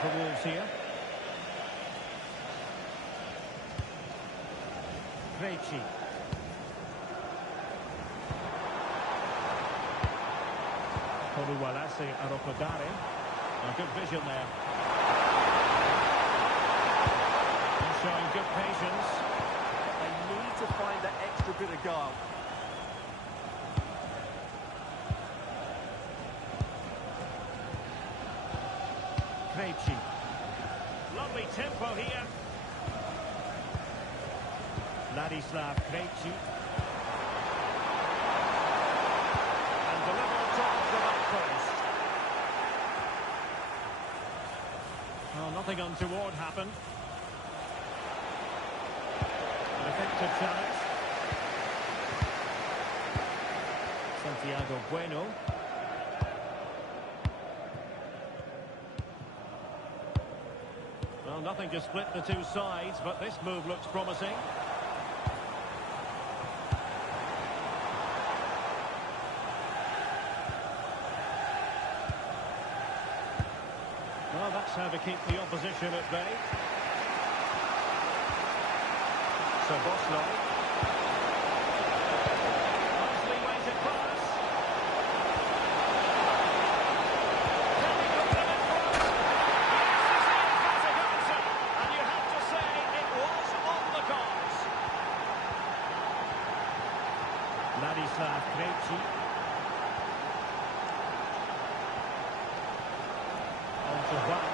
for Wolves here. Krejci. Oluwalase Arokodare. Good vision there. And showing good patience. They need to find that extra bit of guile. Krejci. Lovely tempo here. Ladislav Krejci. And delivered towards the back post. Well, nothing untoward happened. An effective challenge. Santiago Bueno. Well, nothing to split the two sides, but this move looks promising. Well, that's how to keep the opposition at bay. So Bosley. Nicely weighted pass. Can he put them in front? Yes, is the emphatic answer. And you have to say it was on the cards. Ladislav Krejci. On to Van.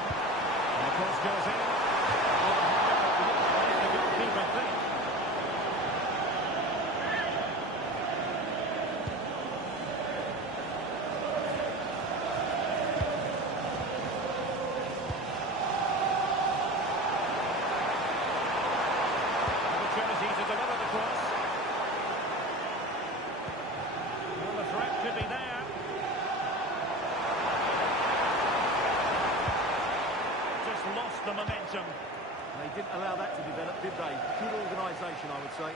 And the cross goes in. What did the goalkeeper think? Opportunity to deliver the cross. Well, the threat could be there. Just lost the momentum. They didn't allow that to develop, did they? Good organisation, I would say.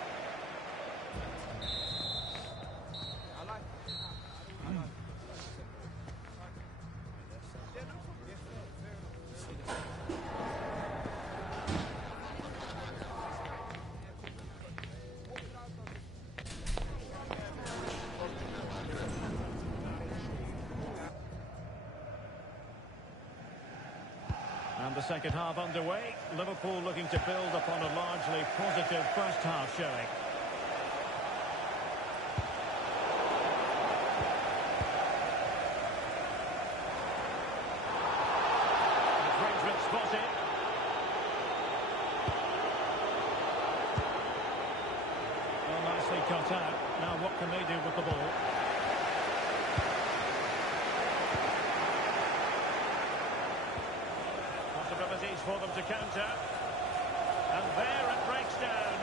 And the second half underway. Liverpool looking to build upon a largely positive first half showing. Infringement spotted. Well, nicely cut out. Now what can they do with the ball? Possibilities for them to counter. And there it breaks down.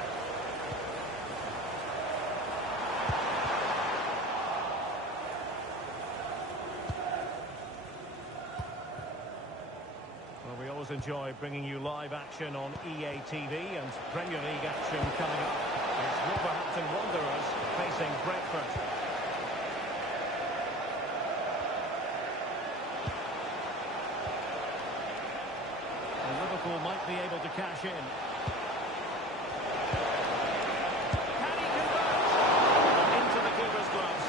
Well, we always enjoy bringing you live action on EA TV and Premier League action coming up. It's Wolverhampton Wanderers facing Brentford. Liverpool might be able to cash in. Can he convert? Into the keeper's gloves.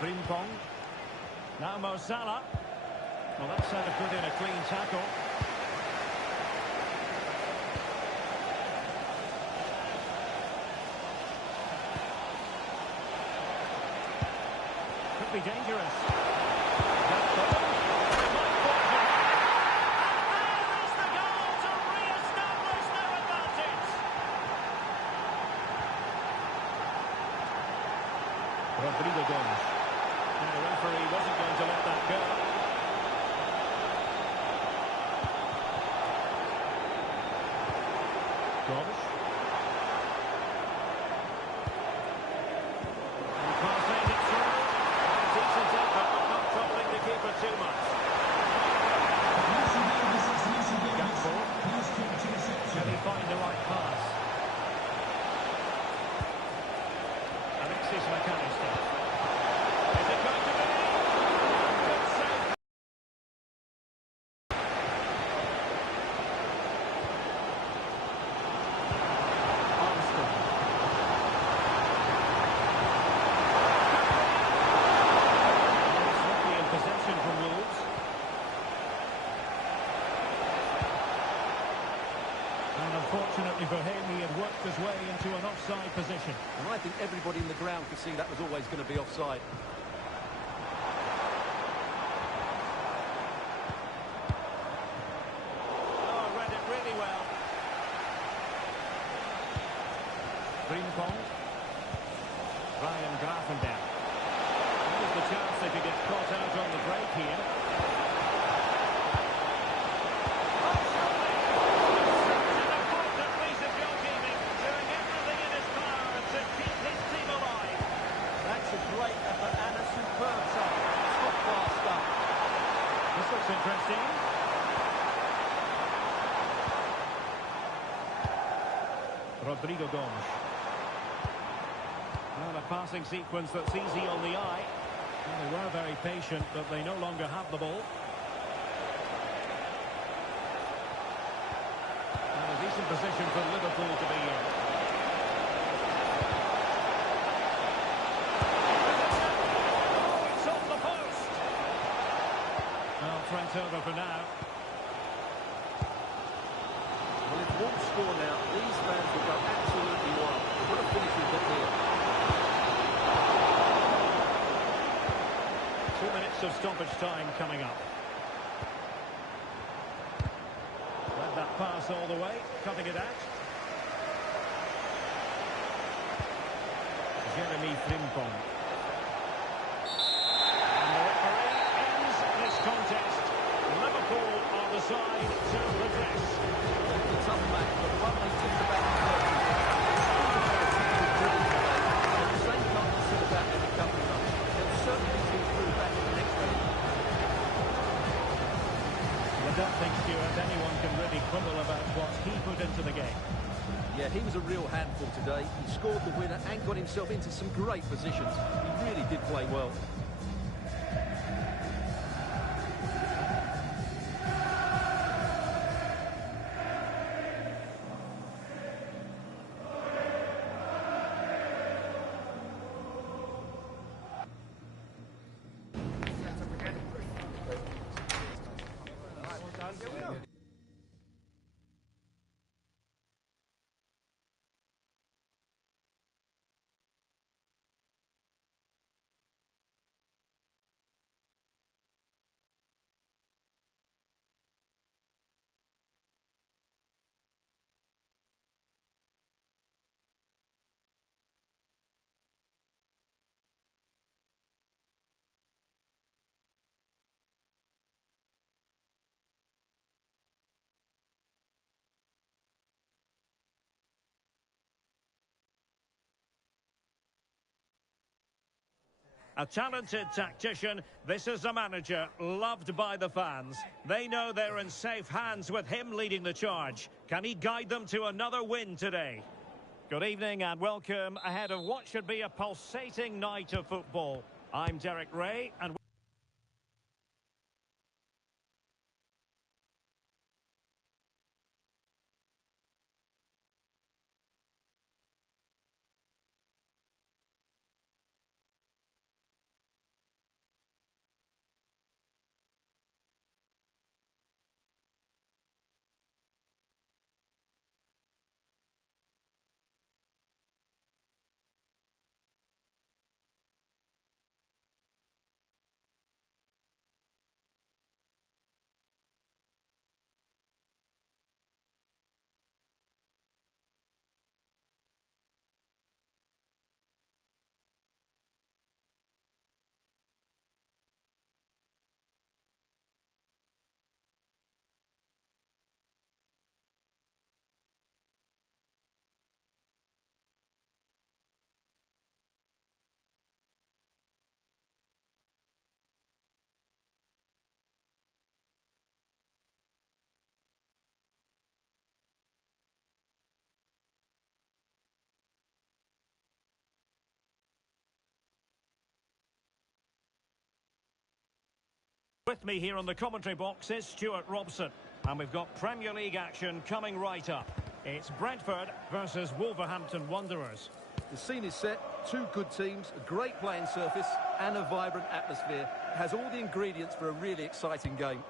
Frimpong. Now Mo Salah. Well, that's how to put in a clean tackle. Could be dangerous. That ball. It might Unfortunately for him, he had worked his way into an offside position. And I think everybody in the ground could see that was always going to be offside. Oh, read it really well. Frimpong. Ryan Gravenberch. Here's the chance they could get caught out on the break here. Interesting. Rodrigo Gomes. Well, a passing sequence that's easy on the eye. Well, they were very patient, but they no longer have the ball. And a decent position for Liverpool to be in. Oh, it's on the post. Well, threat over for now. Well, if Wolves score now, these fans will go absolutely wild. What a finish we've got here. 2 minutes of stoppage time coming up. Let that pass all the way, cutting it out. Jeremy Frimpong. And the referee ends this contest. Liverpool are the side to progress. It's a tough match, but one they just about to go. The same can't be said about every couple of months. They'll certainly see through back in the next game. I don't think, Stuart, anyone can really quibble about what he put into the game. Yeah, he was a real handful today. He scored the winner and got himself into some great positions. He really did play well. A talented tactician, this is a manager loved by the fans. They know they're in safe hands with him leading the charge. Can he guide them to another win today? Good evening and welcome ahead of what should be a pulsating night of football. I'm Derek Ray and with me here on the commentary box is Stuart Robson. And we've got Premier League action coming right up. It's Brentford versus Wolverhampton Wanderers. The scene is set, two good teams, a great playing surface and a vibrant atmosphere. It has all the ingredients for a really exciting game.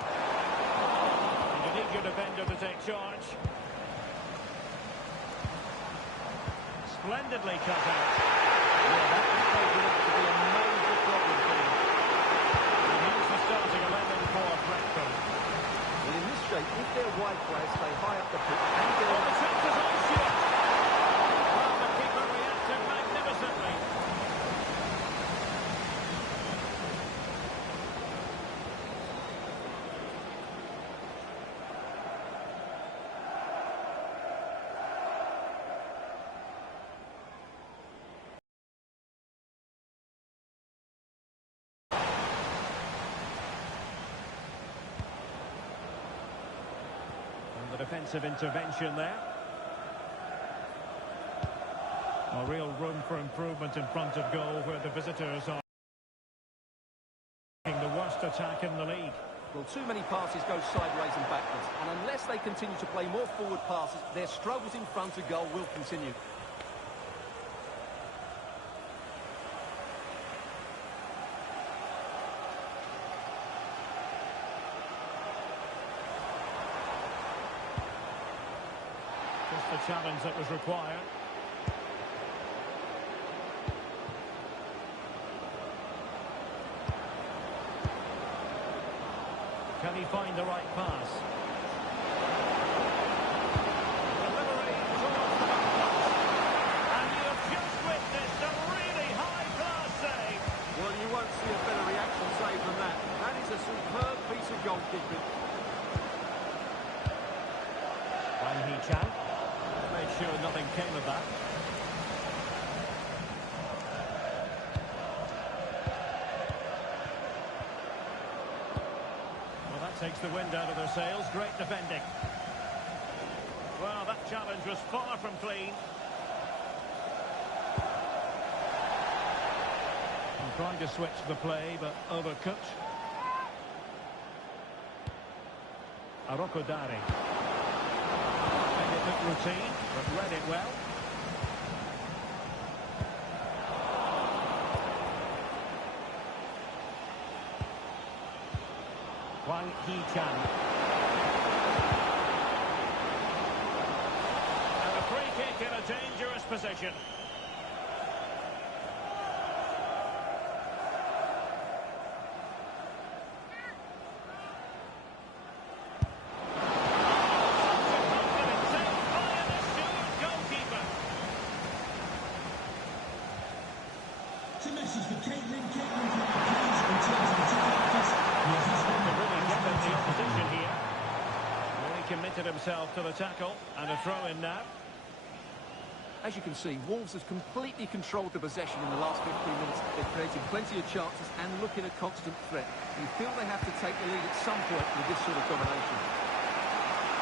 And you need your defender to take charge. Splendidly cut out. Yeah, that was taken out to be a major problem for him. And here's the starting 11 for Brentford. Well, in this shape, if their wide players stay high up the pitch and get Oh, on the chance is on shoot. Well, the keeper reacted magnificently. And the defensive intervention there. A real room for improvement in front of goal where the visitors are making the worst attack in the league. Well, too many passes go sideways and backwards, and unless they continue to play more forward passes, their struggles in front of goal will continue. Just the challenge that was required. Can he find the right pass? Delivery towards the back post. And you have just witnessed a really high-class save. Well, you won't see a better reaction save than that. That is a superb piece of goalkeeping. Wang Hee-chan made sure nothing came of that. Well, that takes the wind out of their sails. Great defending. Well, that challenge was far from clean. And trying to switch the play, but overcooked. Arokodare. It looked routine, but read it well. Wang Hee-chan. And a free kick in a dangerous position. Committed himself to the tackle, and a throw-in now. As you can see, Wolves has completely controlled the possession in the last 15 minutes. They've created plenty of chances and looking a constant threat. You feel they have to take the lead at some point with this sort of domination.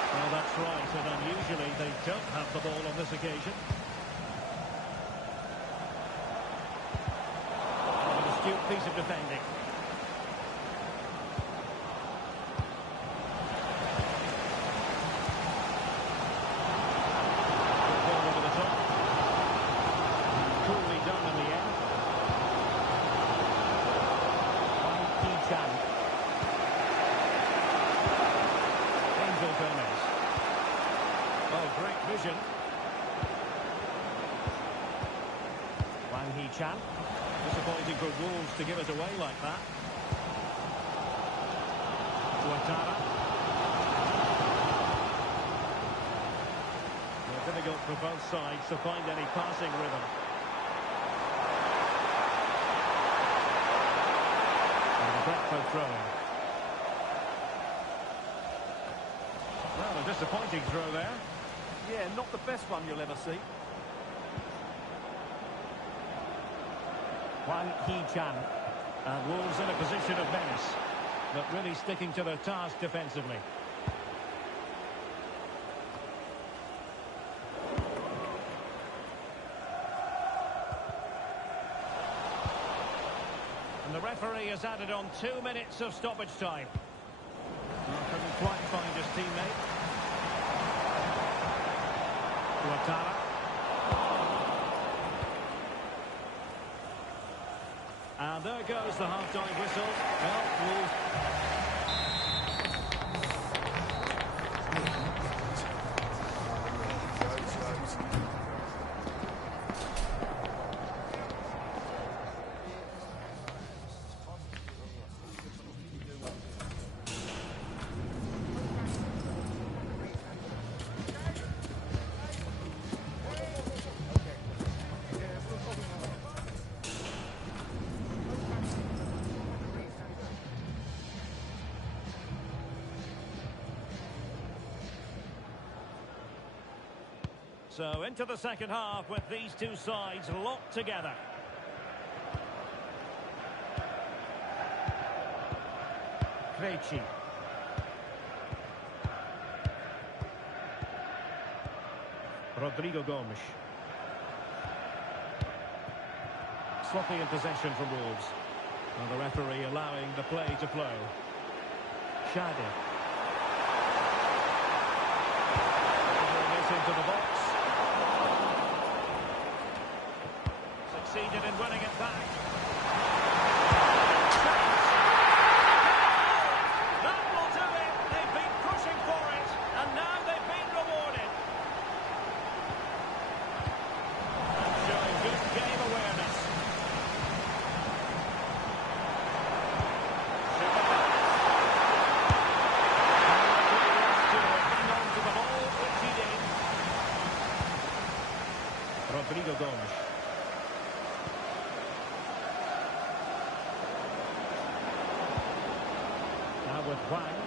Well, that's right, and unusually they don't have the ball on this occasion. An astute piece of defending. Vision. Wang Hee-chan. Disappointing for Wolves to give us away like that. Ouattara. Well, difficult for both sides to find any passing rhythm. And the Brentford throw-in. Well, a disappointing throw there. Yeah, not the best one you'll ever see. Wang Hee-chan. And Wolves in a position of menace, but really sticking to their task defensively. And the referee has added on 2 minutes of stoppage time. Well, couldn't quite find his teammate. Ouattara. And there goes the half-time whistle. Well, Wolves So into the second half with these two sides locked together. Krejci. Rodrigo Gomes. Sloppy in possession from Wolves. Well, the referee allowing the play to flow. Shadi. Delivering it into the box. Succeeded in winning it back. That will do it. They've been pushing for it, and now they've been rewarded. And showing good game awareness. Rodrigo Gomes. Now with Wang.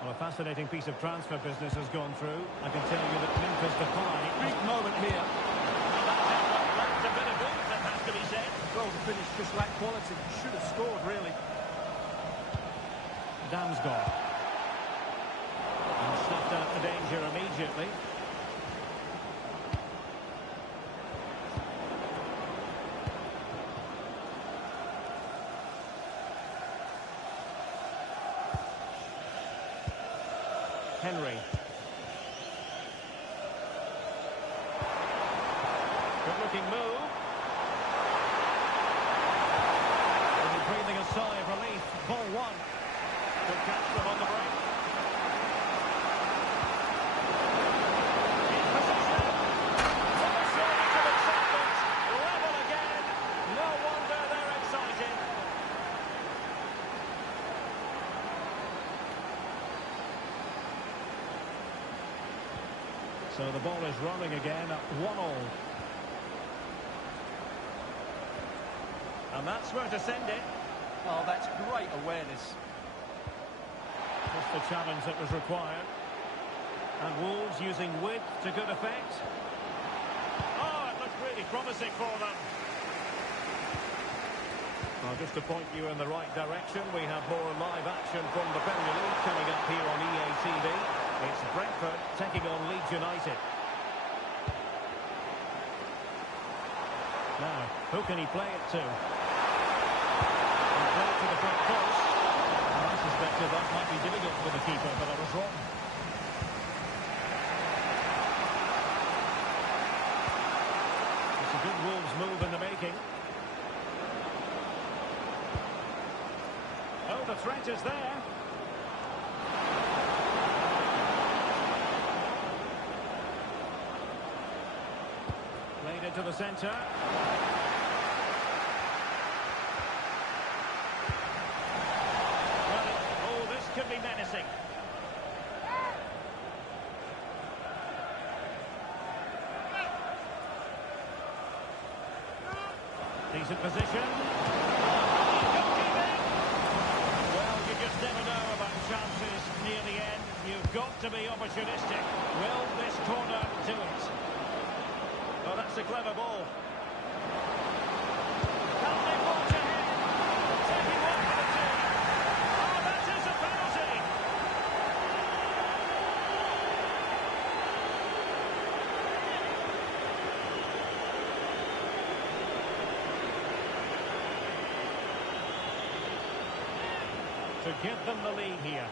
Well, a fascinating piece of transfer business has gone through. I can tell you that Memphis Depay... Big moment here. Well, that lacked a bit of boots, that has to be said. Well, the finish just lacked quality. Should have scored, really. Damsgaard. And snuffed out the danger immediately. Henry. Good-looking move. And breathing a sigh of relief. Ball one. Good catch from on the break. In position. Well, surely to excitement. Level again. No wonder they're excited. So the ball is rolling again at 1-1. And that's where to send it. Oh, that's great awareness. Just the challenge that was required. And Wolves using width to good effect. Oh, it looks really promising for them. Well, just to point you in the right direction, we have more live action from the Premier League coming up here on EA TV. It's Brentford taking on Leeds United. Now, who can he play it to? He played to the front post. I suspected that might be difficult for the keeper, but I was wrong. It's a good Wolves move in the making. Oh, the threat is there. Played into the centre. Could be menacing. Decent position. Well, you just never know about chances near the end. You've got to be opportunistic. Will this corner do it? Oh, that's a clever ball. Can they forge ahead? Taking one for the team. Oh, that is a penalty. To give them the lead here. And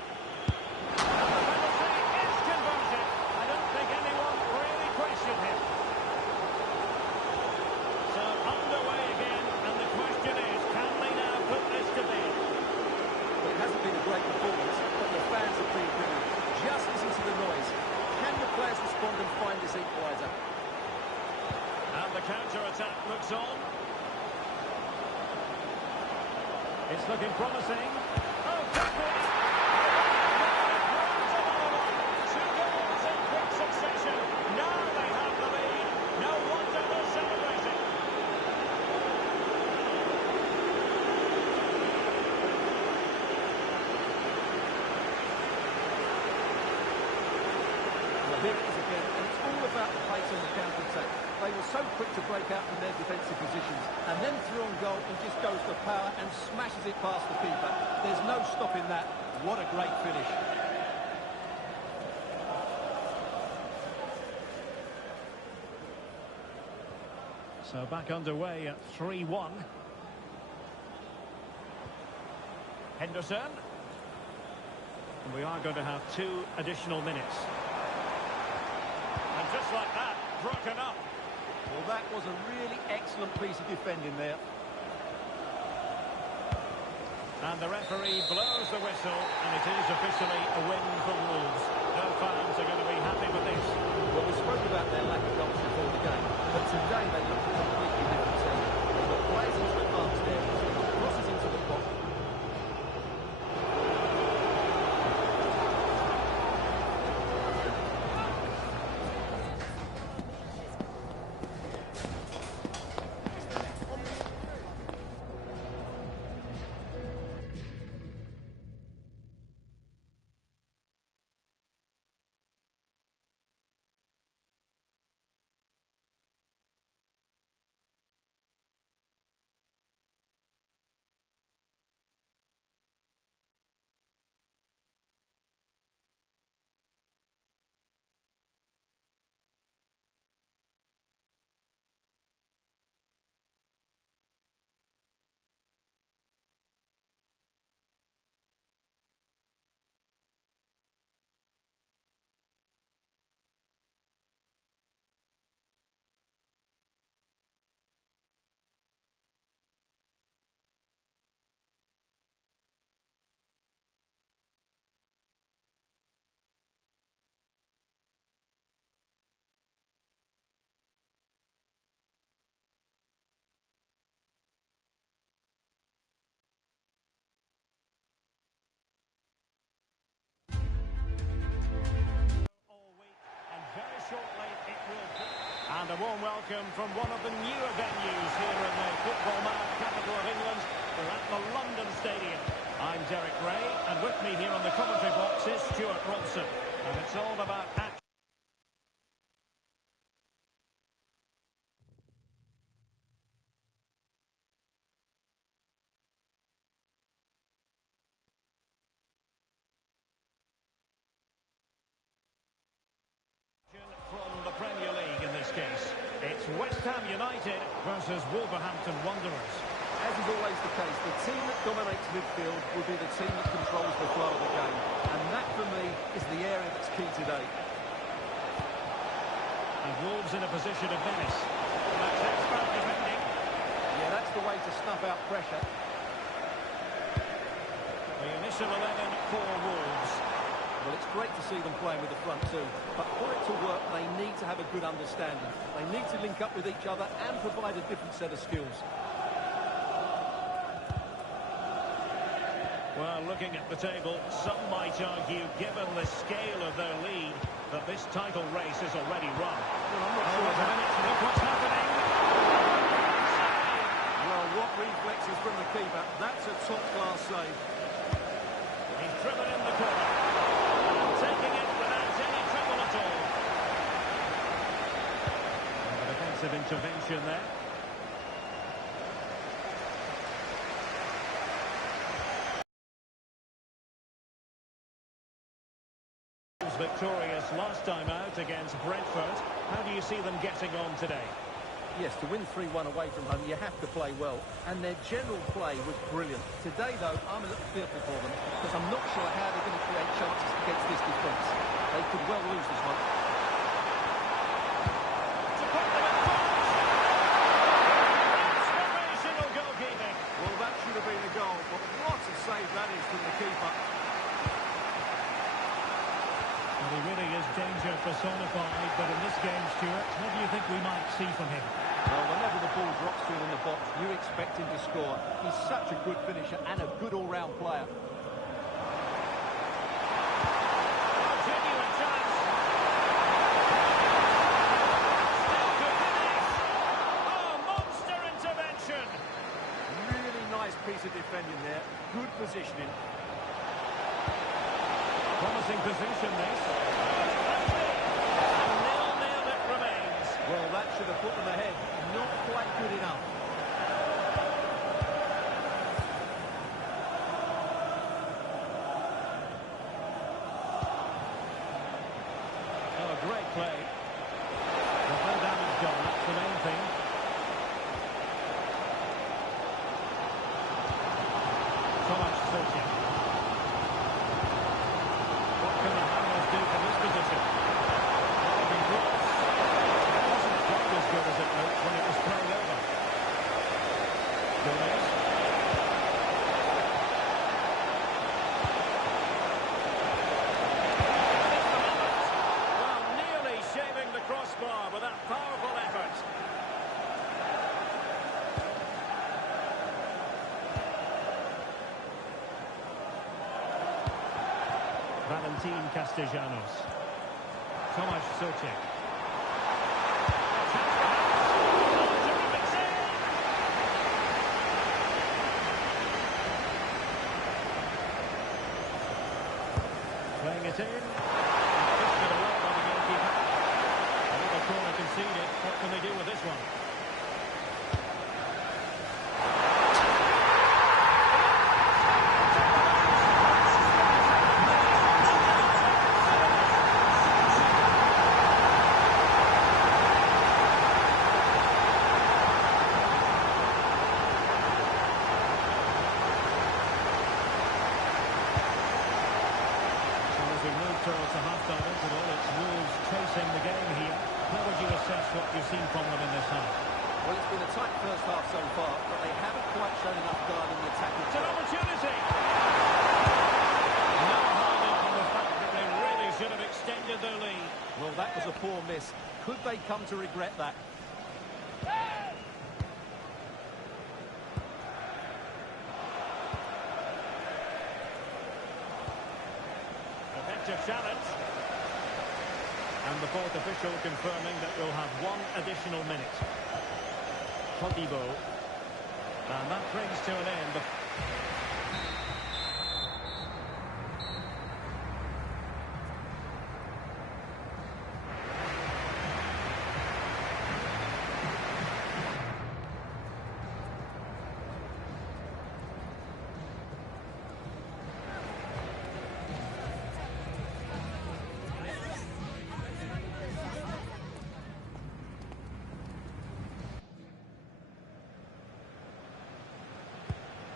the penalty is converted. I don't think anyone really questioned him. So underway again, and the question is, can they now put this to bed? Well, it hasn't been a great performance, but the fans have been brilliant. Just listen to the noise. Can the players respond and find this equaliser? And the counter-attack looks on. It's looking promising. Oh, tackle! Two goals in quick succession. Now they have the lead. No wonder they're celebrating. They were so quick to break out from their defensive positions, and then through on goal, he just goes for power and smashes it past the keeper. There's no stopping that. What a great finish. So back underway at 3-1. Henderson. And we are going to have 2 additional minutes. And just like that, broken up. Well, that was a really excellent piece of defending there. And the referee blows the whistle, and it is officially a win for Wolves. No fans are going to be happy with this. Well, we spoke about their lack of goals before the game, but today they looked a completely different team. They've got players into advance there, they've got crosses into the box. And a warm welcome from one of the newer venues here in the football-mad capital of England. We're at the London Stadium. I'm Derek Ray, and with me here on the commentary box is Stuart Robson. And it's all about action. From the Premier League in this case. It's West Ham United versus Wolverhampton Wanderers. As is always the case, the team that dominates midfield will be the team that controls the flow of the game. And that, for me, is the area that's key today. And Wolves in a position of menace. That's expert defending. Yeah, that's the way to snuff out pressure. The initial 11 for Wolves. Well, it's great to see them playing with the front two, but for it to work, they need to have a good understanding. They need to link up with each other and provide a different set of skills. Well, looking at the table, some might argue, given the scale of their lead, that this title race is already run. Well, I'm not sure a minute, look what's happening. Well, what reflexes from the keeper. That's a top-class save. He's driven in the corner. Taking it without any trouble at all. A defensive intervention there. Victorious last time out against Brentford. How do you see them getting on today? Yes, to win 3-1 away from home, you have to play well. And their general play was brilliant. Today, though, I'm a little fearful for them because I'm not sure how they're going to create chances against this defence. They could well lose this one. Inspirational goalkeeping. Well, that should have been a goal, but what a save that is from the keeper. Well, he really is danger personified, but in this game, Stuart, what do you think we might see from him? Well, whenever the ball drops to him in the box, you expect him to score. He's such a good finisher and a good all-round player. Genuine chance. Still could finish. Oh, monster intervention. Really nice piece of defending there. Good positioning. Promising position, this. And 0-0 it remains. Well, that should have put them ahead. Not quite good enough. Oh, great play. Well, no damage done, that's the main thing. Tomasz Suchek. What can the Hammers do from this position? Driving cross. It wasn't quite as good as it looked when it was thrown over. Gomez. Well, nearly shaving the crossbar with that powerful effort. Valentin Castellanos. Tomasz Suchek. Terrific save! Playing it in. Fisted away by the goalkeeper. Another corner conceded. What can they do with this one? Towards the half-time interval, it's Wolves chasing the game here. How would you assess what you've seen from them in this half? Well, it's been a tight first half so far, but they haven't quite shown enough guard in the attacking It's an threat. opportunity! No hiding from the fact that they really should have extended their lead. Well, that was a poor miss. Could they come to regret that? Effective challenge. And the fourth official confirming that we'll have one additional minute. Todibo. And that brings to an end.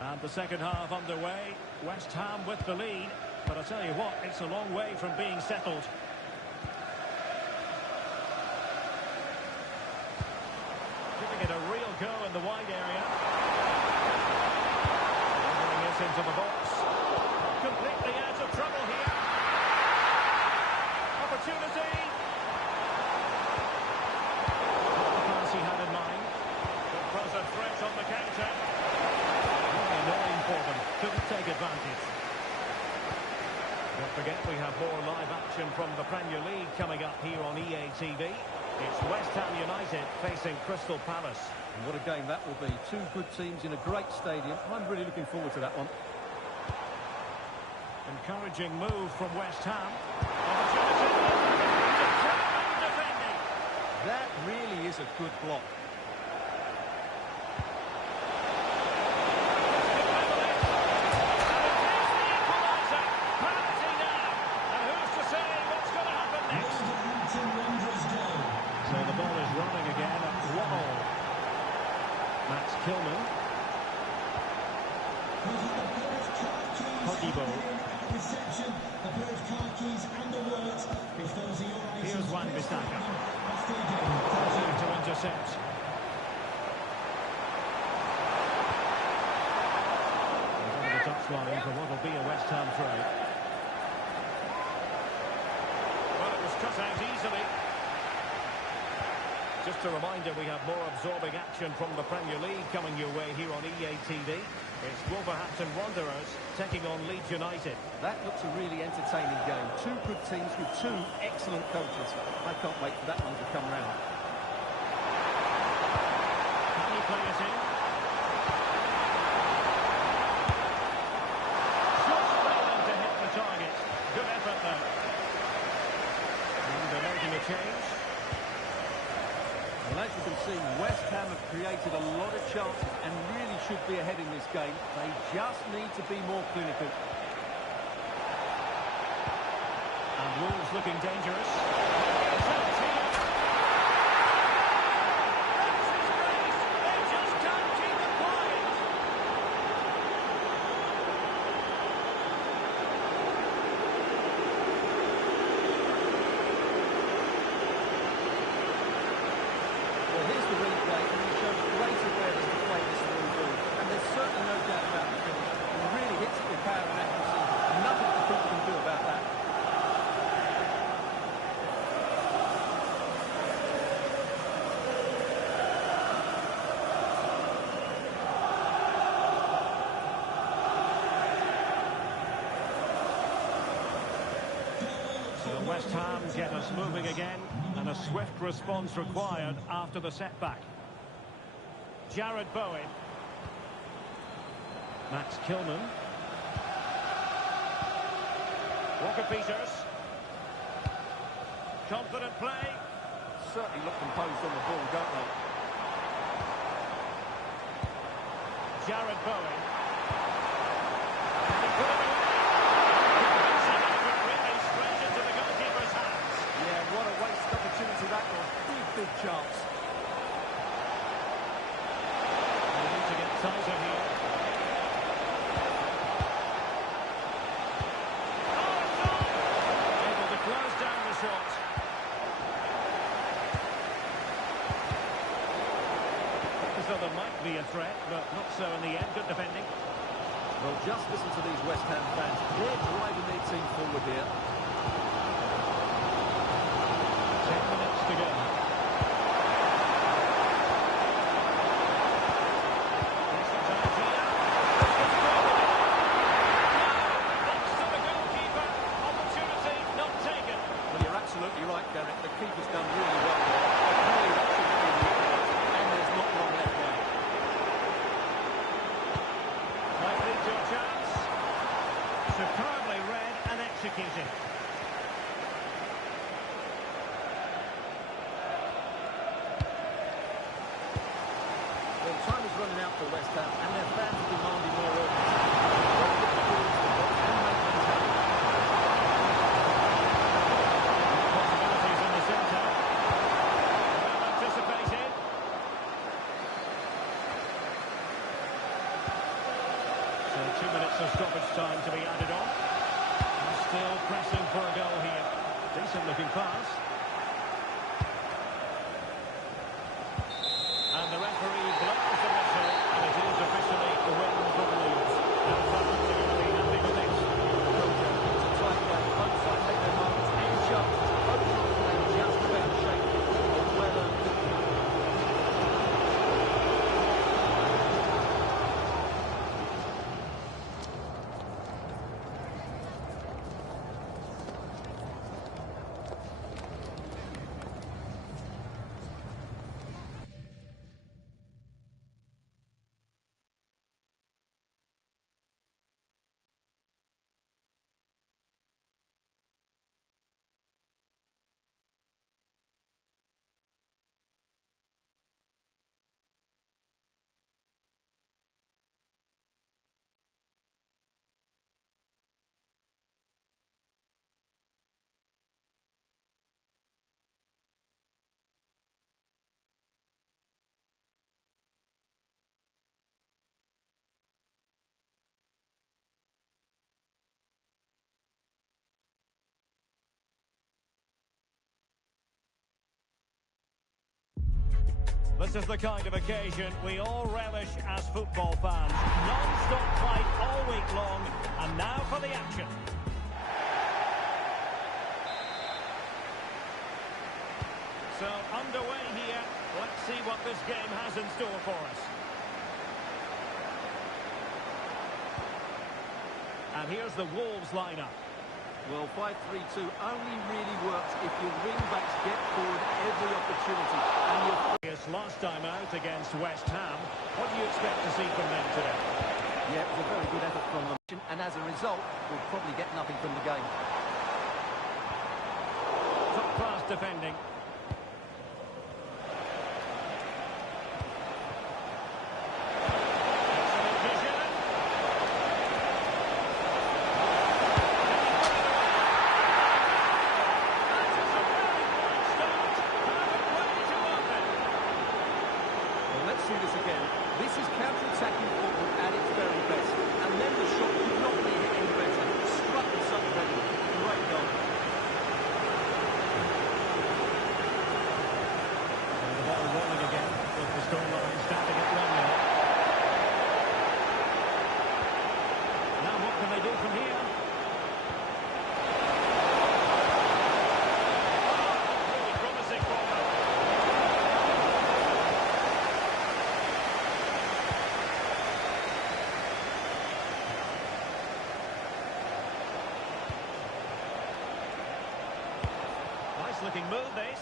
And the second half underway. West Ham with the lead. But I tell you what, it's a long way from being settled. Giving it a real go in the wide area. Delivering it into the box. Completely out of trouble here. Opportunity. Not the pass he had in mind. But was a threat on the counter. Annoying for them, couldn't take advantage. Don't forget we have more live action from the Premier League coming up here on EA TV. It's West Ham United facing Crystal Palace. And what a game that will be. Two good teams in a great stadium. I'm really looking forward to that one. Encouraging move from West Ham. Opportunity. Determined defending. That really is a good block. Kilman. Todibo. Here's Wan-Bissaka. To intercept. Over the touchline for what will be a West Ham throw. Well, it was cut out easily. Just a reminder, we have more absorbing action from the Premier League coming your way here on EA TV. It's Wolverhampton Wanderers taking on Leeds United. That looks a really entertaining game. Two good teams with two excellent coaches. I can't wait for that one to come round. Can he play it in? Just failing to hit the target. Good effort though. And they're making a change. chances and really should be ahead in this game. They just need to be more clinical. And Wolves looking dangerous. West Ham get us moving again, and a swift response required after the setback. Jared Bowen. Max Kilman. Walker Peters. Confident play. Certainly look composed on the ball, don't they? Jared Bowen. What a waste opportunity that was. Big chance. They need to get tighter here. Oh, it's on! Able to close down the shot. As though there might be a threat, but not so in the end. Good defending. Well, just listen to these West Ham fans. They're driving their team forward here. 10 minutes to go. Well, you're absolutely right, Derek. The keeper's done really well there. Really, that should be the and there's not long left now. Might lead to a chance. Superbly read and executed. Time is running out for West Ham, and their fans are demanding more of it. Possibilities in the centre. Well anticipated. So 2 minutes of stoppage time to be added on. And still pressing for a goal here. Decent looking pass. And the referee blows the whistle, and it is officially a win for the Wolves. And fans are going to be happy with this. It's a tight game. Both sides take their moments and chances. Both sides playing just about shape. Well earned. This is the kind of occasion we all relish as football fans. Non-stop fight all week long, and now for the action. So, underway here. Let's see what this game has in store for us. And here's the Wolves lineup. Well, 5-3-2 only really works if your wing-backs get forward every opportunity. And His last time out against West Ham. What do you expect to see from them today? yeah, it was a very good effort from them. And as a result, we'll probably get nothing from the game. Top-class defending. looking move, this.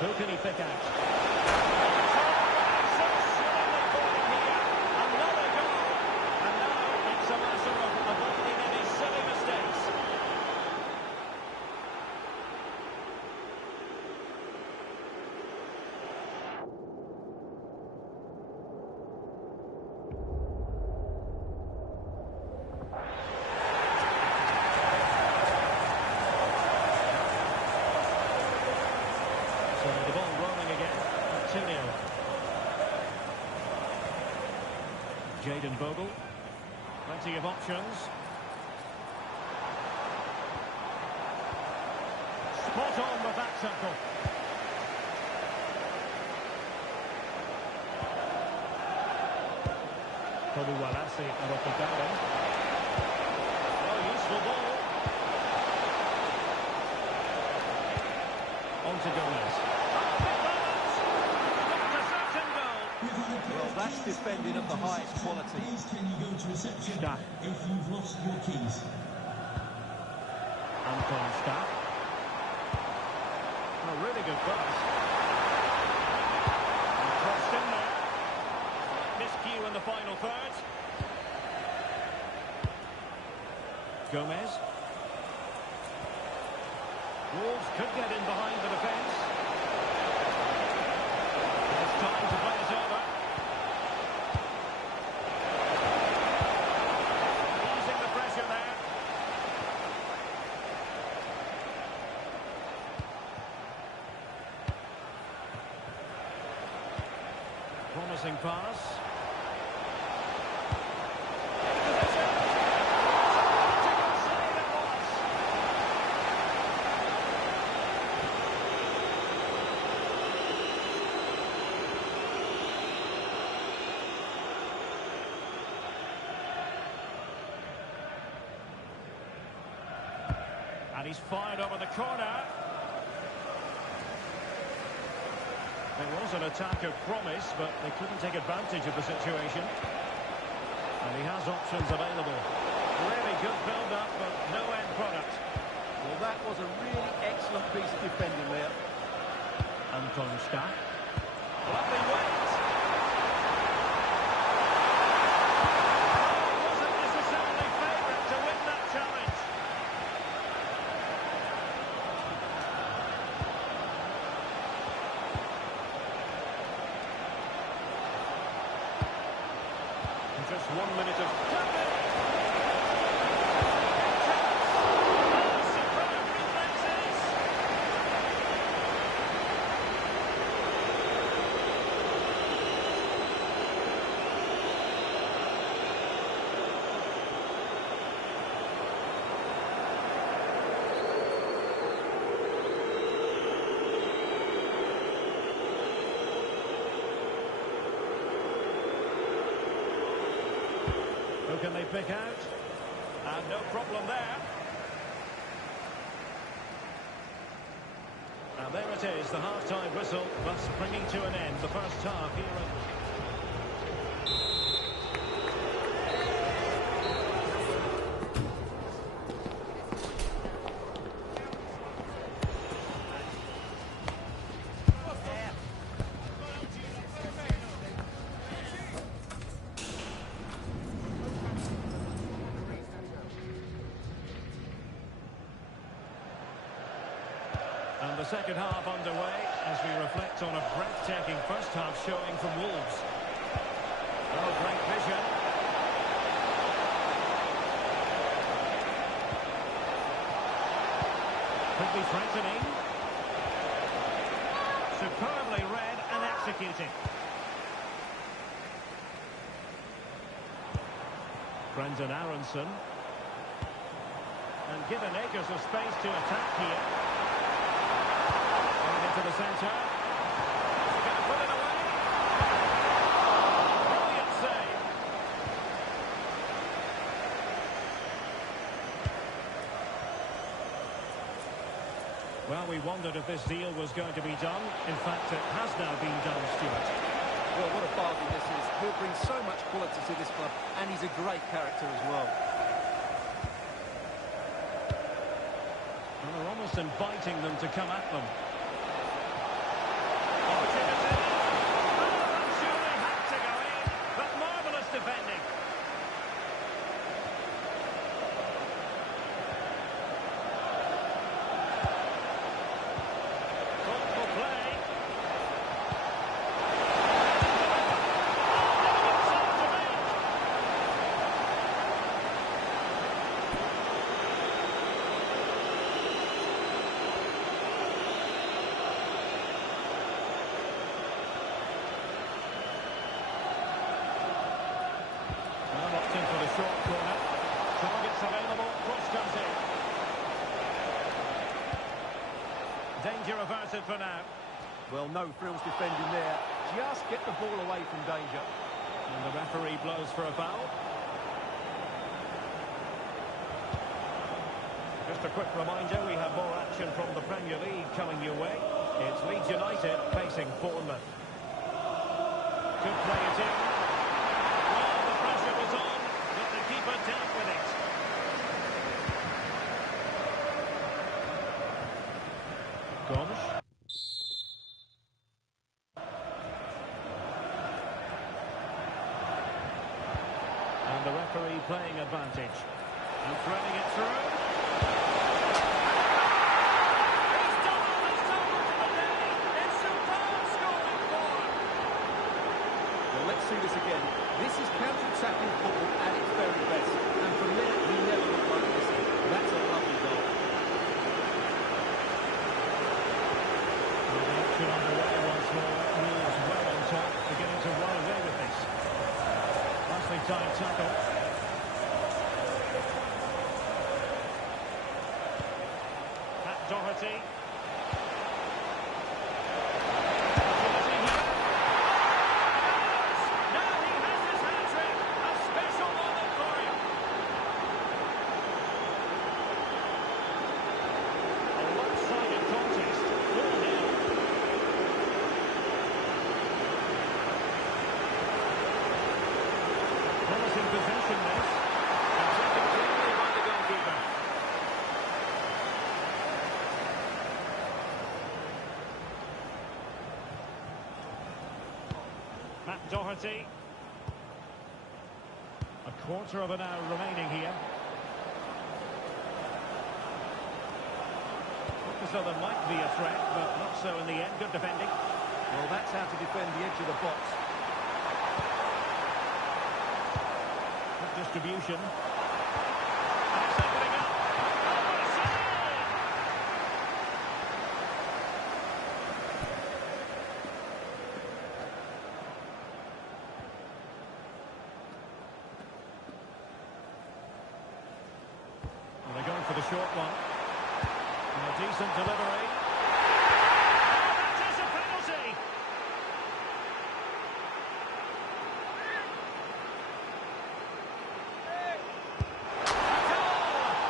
Who can he pick out? Another goal. And now it's a matter of avoiding any silly mistakes. So the ball rolling again. 2-0. Jayden Bogle. Plenty of options. Spot on with that tackle. Koluwalasi Arokogale. Oh, useful ball. On to Gomez. Well, that's defending of the highest quality. Please can you go to reception Stach. if you've lost your keys? Anton Stach. A really good pass. And crossed in there. Miscue in the final third. Gomez. Wolves could get in behind the defence. There's time to play it over. Easing the pressure there. Promising pass. And he's fired over the corner. There was an attack of promise, but they couldn't take advantage of the situation. And he has options available. Really good build-up, but no end product. Well, that was a really excellent piece of defending there. Anton Stach. Lovely weight. Wasn't necessarily favourite to win that challenge. Just 1 minute of... Superb reflexes! Who can they pick out? And no problem there. And there it is, the half-time whistle, thus bringing to an end the first half here at... And the second half underway as we reflect on a breathtaking first half showing from Wolves. Oh, great vision. Could be threatening. Superbly read and executed. Brendan Aronson. And given acres of space to attack here. Going into the centre. Is he going to put it away? Brilliant save. Well, we wondered if this deal was going to be done. In fact, it has now been done, Stuart. Well, what a bargain this is. He'll bring so much quality to this club, and he's a great character as well. And they're almost inviting them to come at them. Opportunity. Oh, that surely had to go in, but marvellous defending. Thoughtful play. Opting for the short corner. Targets available. Cross comes in. Danger averted for now. Well, no frills defending there. Just get the ball away from danger. And the referee blows for a foul. Just a quick reminder, we have more action from the Premier League coming your way. It's Leeds United facing Bournemouth. Could play it in. Well, the pressure was on, but the keeper dealt with it. Gomes. And the referee playing advantage. And threading it through. He's done all his total for the day. It's superb scoring form. Well, let's see this again. This is counter-attacking football at its very best. And from there, he never looked like missing. That's a lovely goal. And the action underway once more. Wolves well on top, beginning to run away with this. Nicely timed tackle. Pat Doherty. Opportunity here. Now he has his hat-trick. A special moment for him. A one-sided contest. 4-0. Promising possession this. And taken cleanly by the goalkeeper. Matt Doherty. A quarter of an hour remaining here. Looked as though there might be a threat, but not so in the end. Good defending. Well, that's how to defend the edge of the box. Good distribution. And it's opening up. Oh, what a save! Well, they're going for the short one. And a decent delivery. Oh, that is a penalty!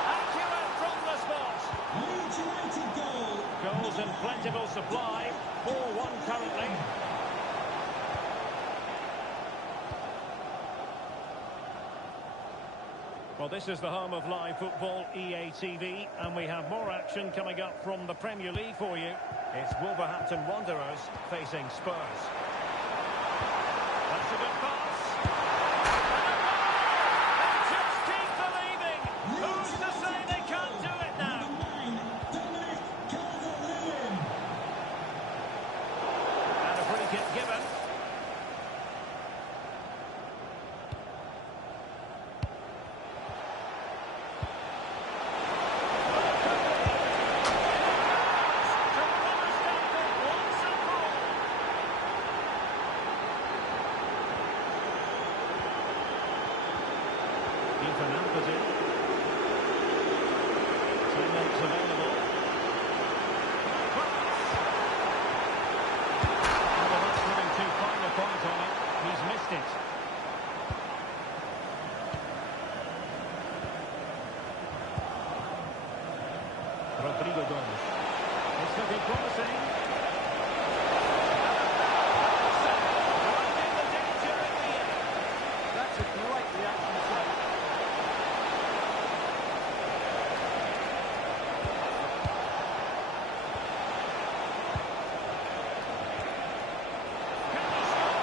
Accurate from the spot. Leeds United goal. Goals in plentiful supply. 4-1 currently. Well, this is the home of live football, EA TV, and we have more action coming up from the Premier League for you. It's Wolverhampton Wanderers facing Spurs. That's a good pass. They just keep believing. Who's to say they can't do it now? Dominic Calvert-Lewin. And a free kick given. To rubber stamp it once and for all. Lampard. Teammates available. Well, that's putting too fine a point on it. He's missed it. Rodrigo Gomes. It's looking promising. Right in the danger in the end. That's a great reaction to take. Can he score?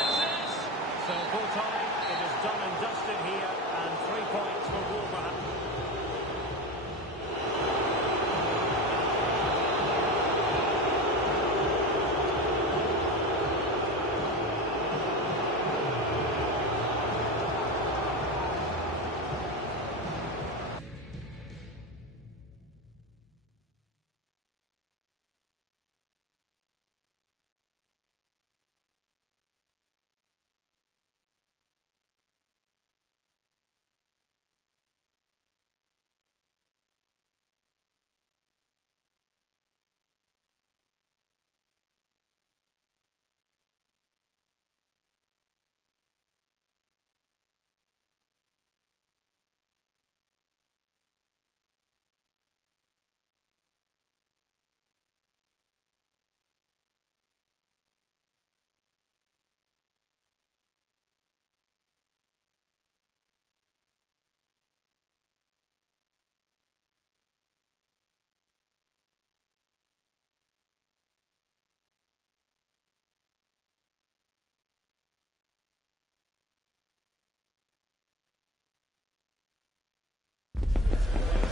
Misses. So full time, it is done and dusted here, and 3 points for Wolverhampton.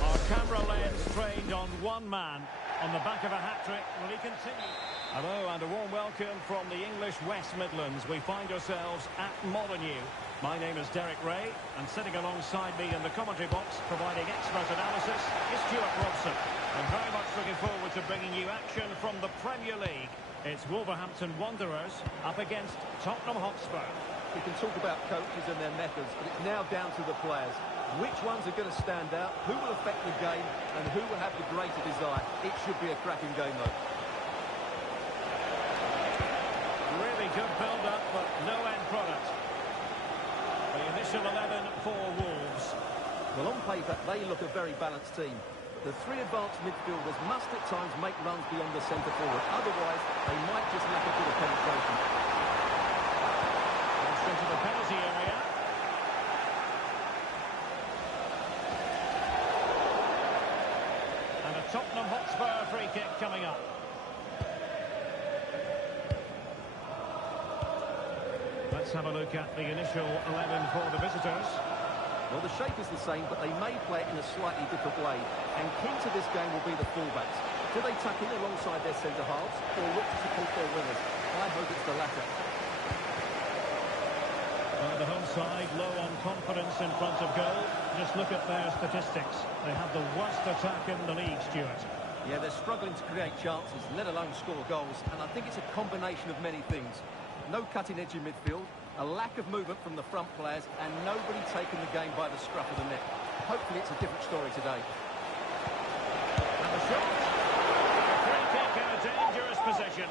Our camera lens trained on one man. On the back of a hat-trick, will he continue? Hello and a warm welcome from the English West Midlands. We find ourselves at Molineux. My name is Derek Ray, and sitting alongside me in the commentary box, providing expert analysis, is Stuart Robson. I'm very much looking forward to bringing you action from the Premier League. It's Wolverhampton Wanderers up against Tottenham Hotspur. We can talk about coaches and their methods, but it's now down to the players. Which ones are going to stand out, who will affect the game, and who will have the greater desire. It should be a cracking game, though. Really good build-up, but no end product. The initial 11 for Wolves. Well, on paper, they look a very balanced team. The three advanced midfielders must at times make runs beyond the centre forward. Otherwise, they might just lack a bit of penetration. Into the penalty area. And a Tottenham Hotspur free kick coming up. Let's have a look at the initial 11 for the visitors. Well, the shape is the same, but they may play it in a slightly different way. And key to this game will be the fullbacks. Do they tuck in alongside their centre-halves or look to support their wingers? I hope it's the latter. The home side low on confidence in front of goal. Just look at their statistics. They have the worst attack in the league, Stuart. Yeah, they're struggling to create chances, let alone score goals. And I think it's a combination of many things. No cutting edge in midfield, a lack of movement from the front players, and nobody taking the game by the scruff of the neck. Hopefully it's a different story today. And the shot. A free kick in a dangerous position.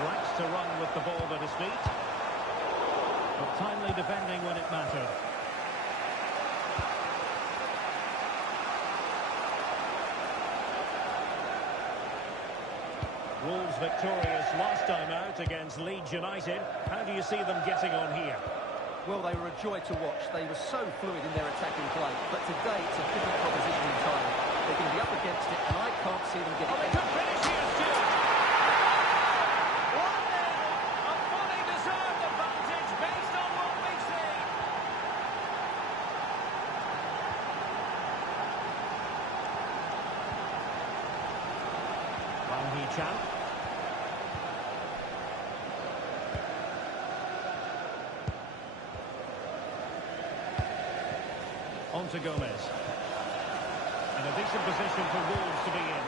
Likes to run with the ball at his feet, but timely defending when it mattered. Wolves victorious last time out against Leeds United. How do you see them getting on here? Well, they were a joy to watch. They were so fluid in their attacking play. But today, it's a different proposition entirely. They're going to be up against it, and I can't see them getting... Oh, they could finish here, Stuart! 1-0! A fully deserved advantage based on what we've seen. Wang Hee-chan. to Gomez. And a decent position for Wolves to be in.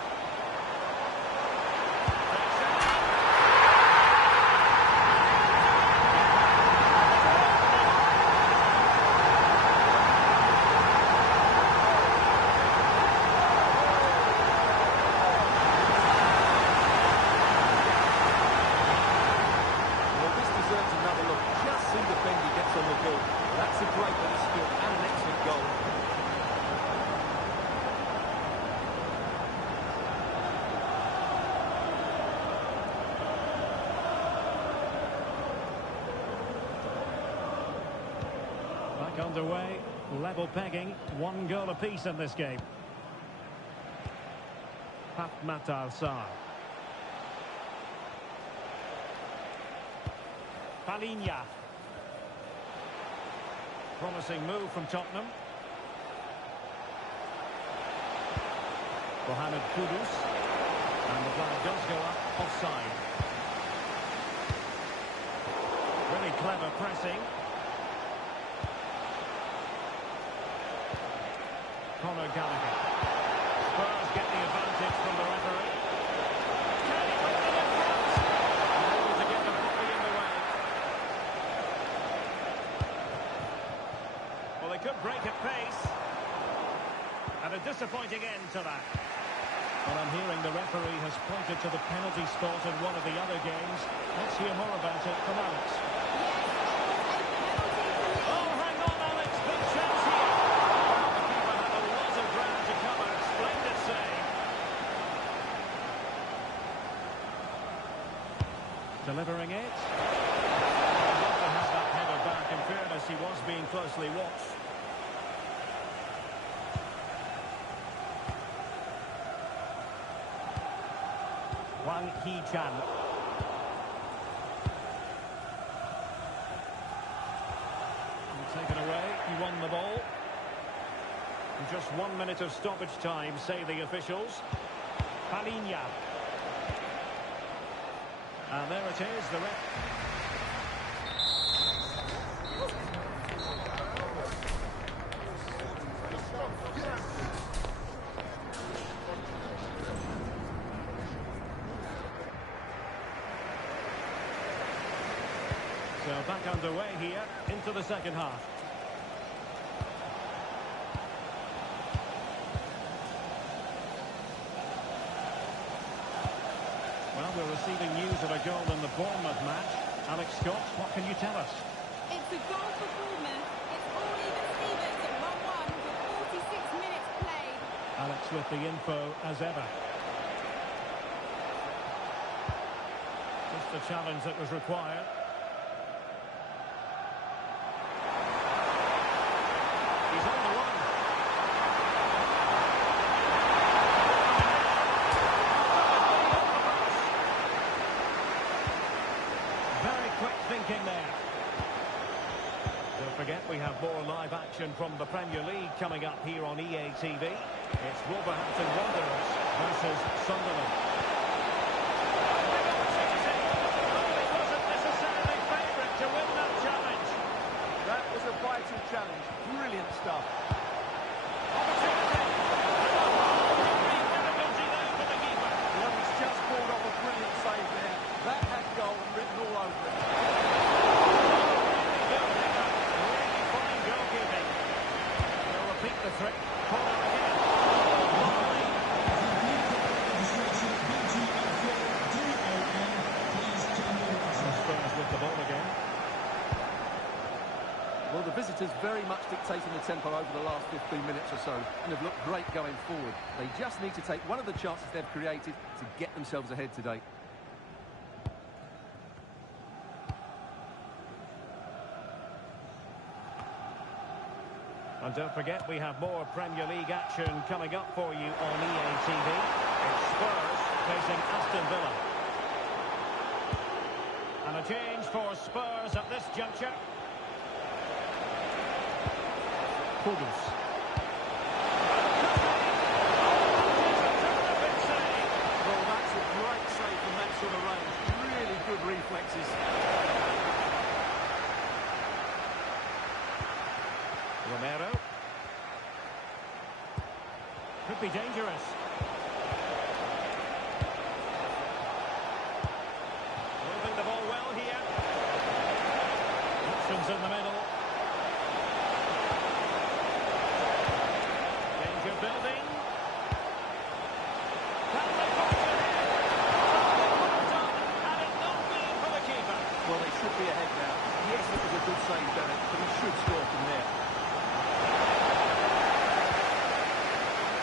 Underway, level pegging, 1 goal apiece in this game. Pape Matar Sarr. Palhinha. Promising move from Tottenham. Mohamed Kudus. And the flag does go up offside. Really clever pressing. Conor Gallagher. Spurs get the advantage from the referee. Can he put them in front? Able to get the body in the way. Well, they could break at pace. And a disappointing end to that. Well, I'm hearing the referee has pointed to the penalty spot in one of the other games. Let's hear more about it from Alex. Oh, hang on, Alex. Big chance here. Delivering it. Got to have that header back. In fairness, he was being closely watched. Wang Hee-chan. Taken away. He won the ball. And just 1 minute of stoppage time, say the officials. Palhinha. And there it is, the ref. So back underway here into the second half. We're receiving news of a goal in the Bournemouth match. Alex Scott, what can you tell us? It's a goal for Bournemouth. It's all even Stevens at 1-1 with 46 minutes played. Alex with the info as ever. Just the challenge that was required. He's on the run. Thinking there. Don't forget we have more live action from the Premier League coming up here on EA TV. It's Wolverhampton Wanderers versus Sunderland. He wasn't necessarily favourite to win that challenge. That was a vital challenge. Brilliant stuff. Opportunity. Difficulty there for the keeper. Well, he's just pulled off a brilliant save there. That had goal written all over it. The threat. Corner again. Spurs with the ball again. Well, the visitors very much dictating the tempo over the last 15 minutes or so and have looked great going forward. They just need to take one of the chances they've created to get themselves ahead today. And don't forget, we have more Premier League action coming up for you on EA TV. It's Spurs facing Aston Villa. And a change for Spurs at this juncture. Kudus. Well, that's a great save from that sort of range. Really good reflexes. Romero. be dangerous. Moving the ball well here. Options in the middle. Danger building. Can they put it in? Well done, and it not being for the keeper. Well, they should be ahead now. Yes, it was a good save, Bennett, but he should score from there.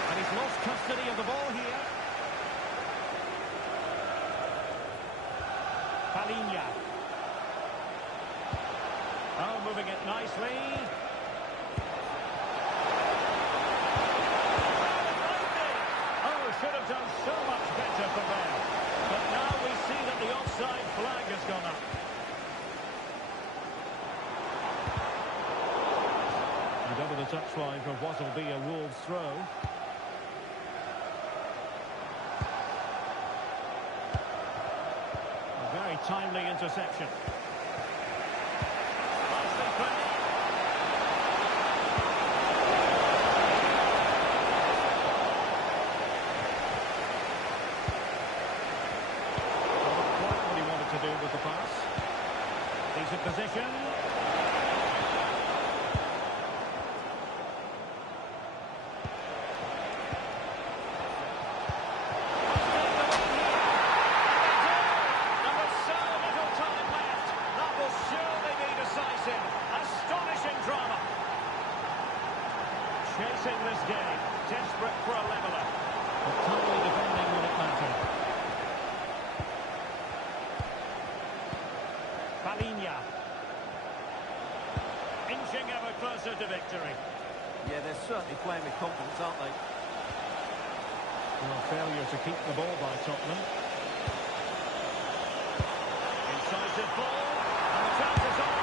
And he's lost custody of the ball here. Palhinha. Oh, moving it nicely. Oh, should have done so much better from there. But now we see that the offside flag has gone up. And over the touchline for what will be a Wolves throw. A very timely interception. Nicely played. Not quite what he wanted to do with the pass. Decent position. Chasing this game, desperate for a leveller, but totally defending when it mattered. Palhinha. Inching ever closer to victory. Yeah, they're certainly playing with confidence, aren't they? Well, failure to keep the ball by Tottenham. Incisive ball, and the chance is on.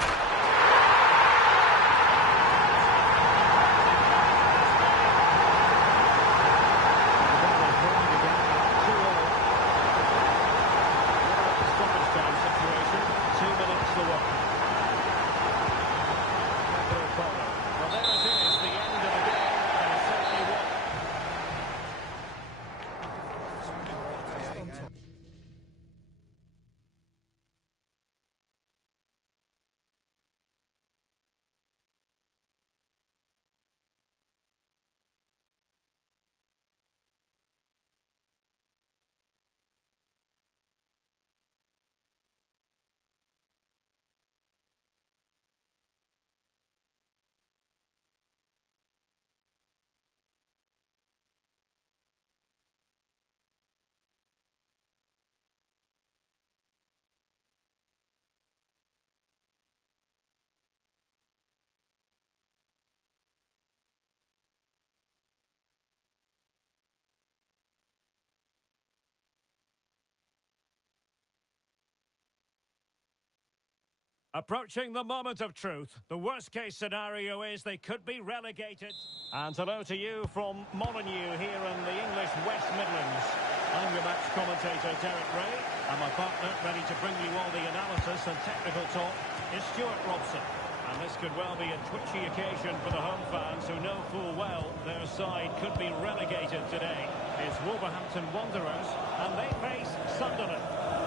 Approaching the moment of truth. The worst-case scenario is they could be relegated. And hello to you from Molineux here in the English West Midlands. I'm your match commentator, Derek Ray, and my partner, ready to bring you all the analysis and technical talk, is Stuart Robson. And this could well be a twitchy occasion for the home fans who know full well their side could be relegated today. It's Wolverhampton Wanderers, and they face Sunderland.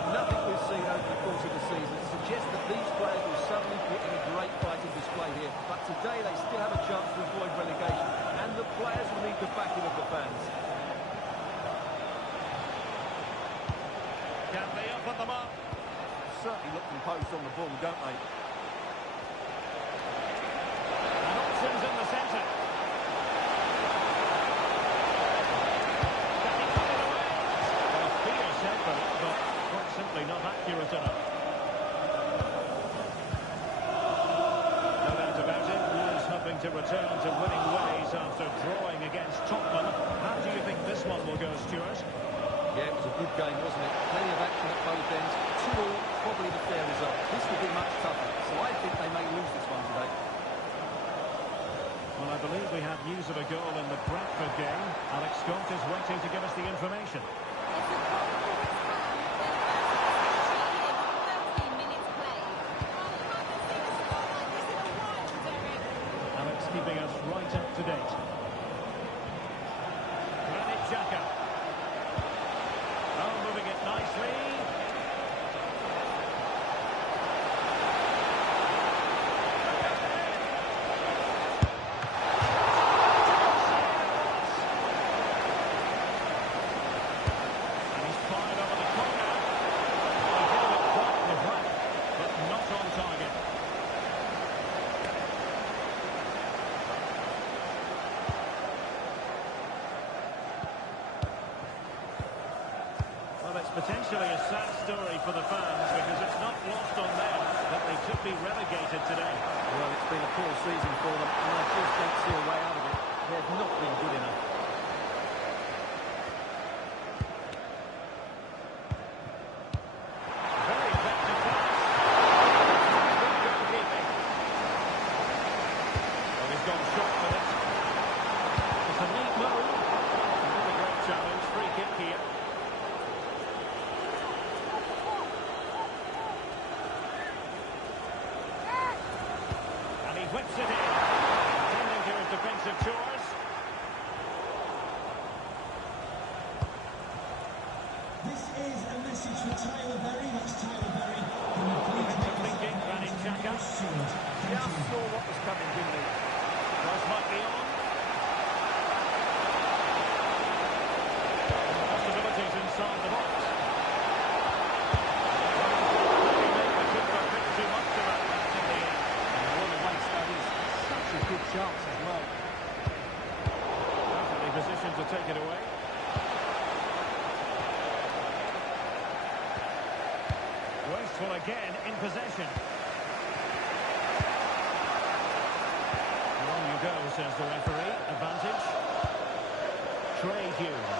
Nothing we've seen over the course of the season suggests that these players will suddenly put in a great fighting display here. But today they still have a chance to avoid relegation, and the players will need the backing of the fans. Can they open them up? Certainly look composed on the ball, don't they? And options in the centre. Can he cut it away? Well, a fierce effort, but quite simply not accurate enough. No doubt about it, Wolves hoping to return to winning ways after drawing against Tottenham. How do you think this one will go, Stuart? Yeah, it was a good game, wasn't it? Plenty of action at both ends. 2-2, probably the fair result. This will be much tougher, so I think they may lose this one today. Well, I believe we have news of a goal in the Brentford game. Alex Scott is waiting to give us the information. It's a goal for West Ham. They're 13 minutes played. I haven't seen a score like this in a while, Derek. Alex keeping us right up to date. Well, Potentially a sad story for the fans because it's not lost on them that they could be relegated today. Well, it's been a poor season for them, and I just don't see a way out of it. They've not been good enough. Very effective pass. Good goalkeeping. Well, he's gone short with it. It's a neat move. Another great challenge. Free kick here. And he whips it in. Attending to his defensive chores. This is a message for Tyler Berry. That's Tyler Berry. Can you please Into make us thinking, Granit Xhaka. Stewart? Thank Just you. saw what was coming, didn't he? Cross might be on. Possibilities inside the box. They couldn't have picked too much of that match in the end. And what a waste that is. Such a good chance as well. Perfectly positioned to take it away. Wasteful again in possession. On you go, says the referee. Advantage. Trey Hughes.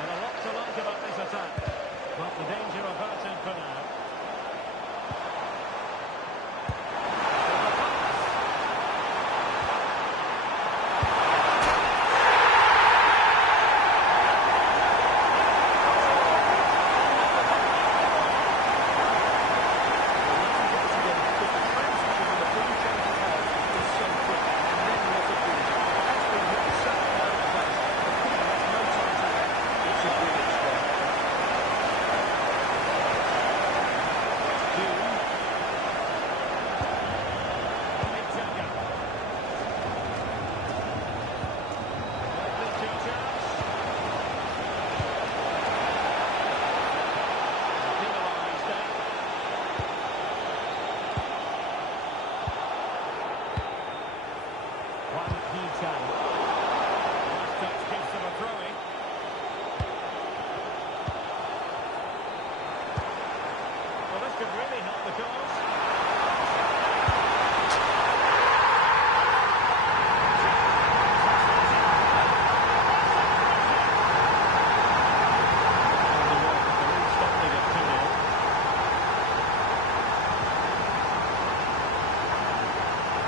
And a lot to like about this attack. But the danger averted for now. Could really help the cause.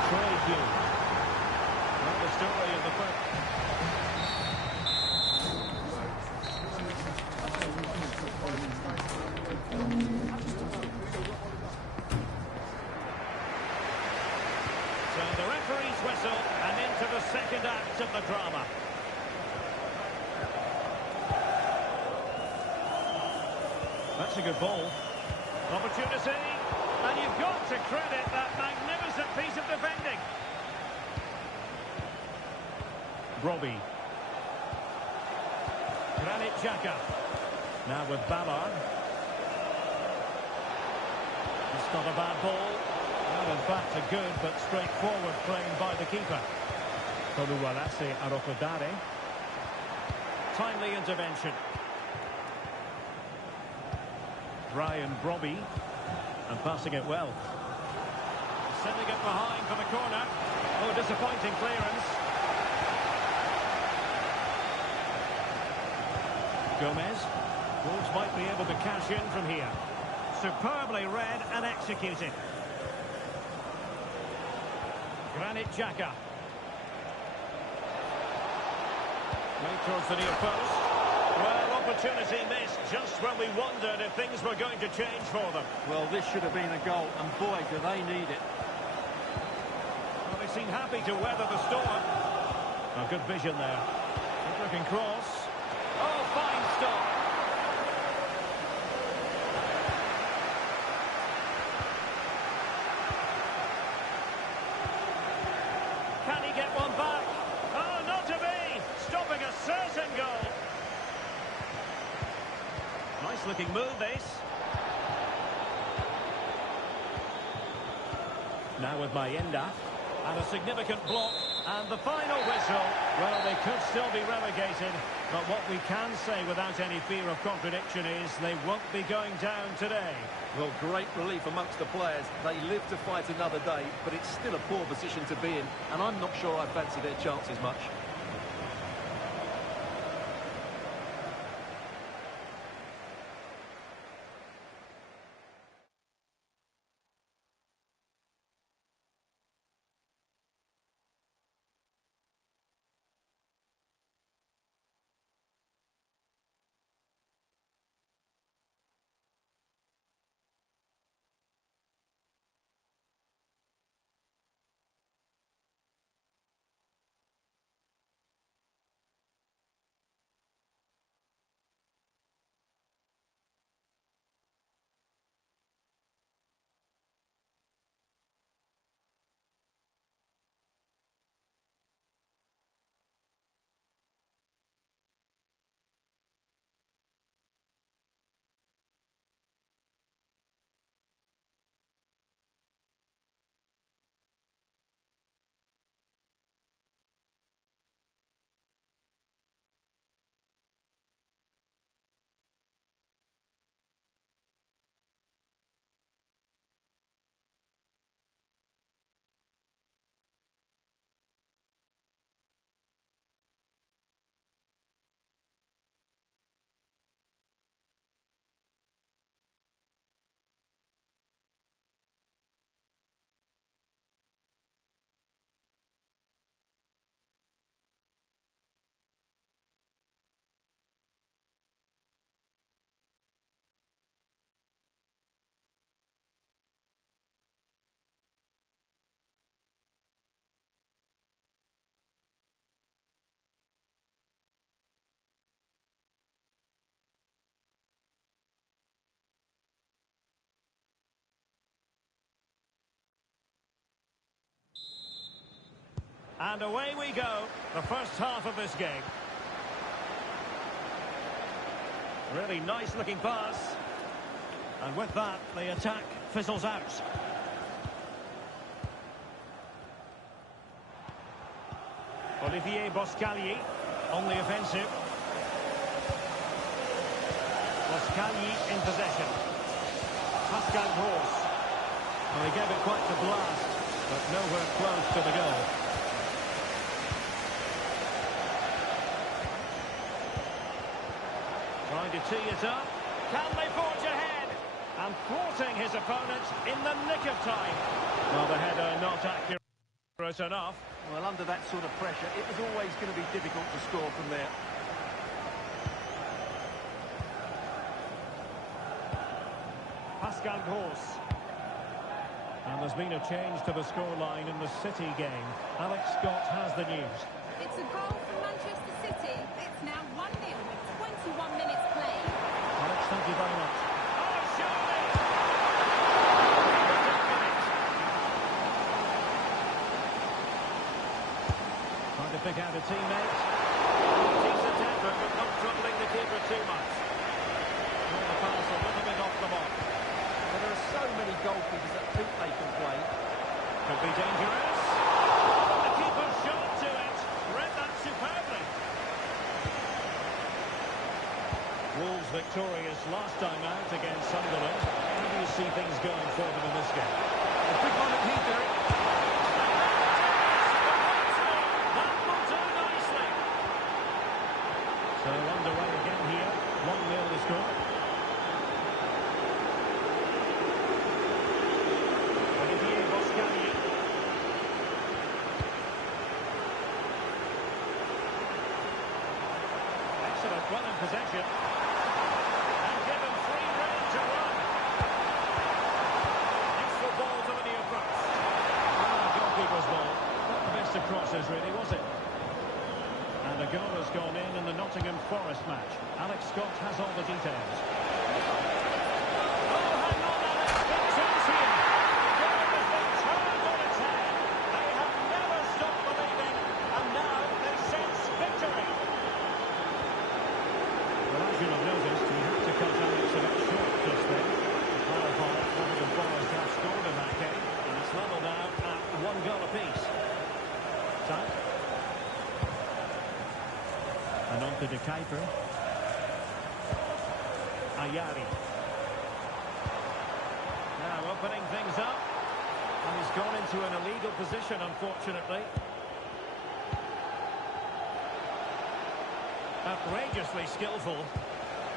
Trey Hughes. Well, the story of the first. So the referee's whistle and into the second act of the drama. That's a good ball. Opportunity. And you've got to credit that magnificent piece of defending. Robbie. Granit Xhaka. Now with Ballard. It's not a bad ball. Well, in fact, a good but straightforward frame by the keeper. Oluwalase Arokodare. Timely intervention. Ryan Brobby. And passing it well. Sending it behind for the corner. Oh, disappointing clearance. Gomez. Wolves might be able to cash in from here. Superbly read and executed. Granit Xhaka. Right towards the near post. Well, opportunity missed just when we wondered if things were going to change for them. Well, this should have been a goal, and boy, do they need it. Well, they seem happy to weather the storm. Oh, good vision there. Good-looking cross. Oh, fine stop. Can he get one back? Oh, not to be! Stopping a certain goal. Nice looking move, this. Now with Mayenda. And a significant block. And the final whistle, well, they could still be relegated, but what we can say without any fear of contradiction is they won't be going down today. Well, great relief amongst the players. They live to fight another day, but it's still a poor position to be in, and I'm not sure I fancy their chances much. And away we go, the first half of this game. Really nice looking pass. And with that, the attack fizzles out. Olivier Boscagli on the offensive. Boscagli in possession. Pascal Gross. Well, he gave it quite the blast, but nowhere close to the goal. Trying to tee it up. Can they forge ahead? And thwarting his opponent in the nick of time. Well, the header not accurate enough. Well, under that sort of pressure, it was always going to be difficult to score from there. Pascal Gross. And there's been a change to the scoreline in the City game. Alex Scott has the news. It's a goal for Manchester City. It's now 1-0 with 21 minutes played. Alex, thank you very much. Oh, surely! Trying to pick out a teammate. Decent effort, but not troubling the keeper too much. Well, the pass a little bit off the mark. Well, there are so many goalkeepers that think they can play. Could be dangerous. The keeper shot to it. Read that superbly. Wolves victorious last time out against Sunderland. How do you see things going for them in this game? A big moment here, Derek. That will do nicely. So underway again here. 1-0 the score. Olivier Boscagli. Excellent, well in possession. And given free rein to run. Extra ball to the near post. Goalkeeper's ball. Not the best of crosses, really, was it? And a goal has gone in the Nottingham Forest match. Alex Scott has all the details. Oh, hang on, Alex. It's here. The game has been turned on its head. They have never stopped believing, and now they sense victory. Well, as you'll have noticed, we had to cut Alex a bit short just then. To clarify, Nottingham Forest have scored in that game, and it's level now at 1 goal apiece. Time. De Kuyper. Ayari. Now opening things up. And he's gone into an illegal position, unfortunately. Outrageously skillful.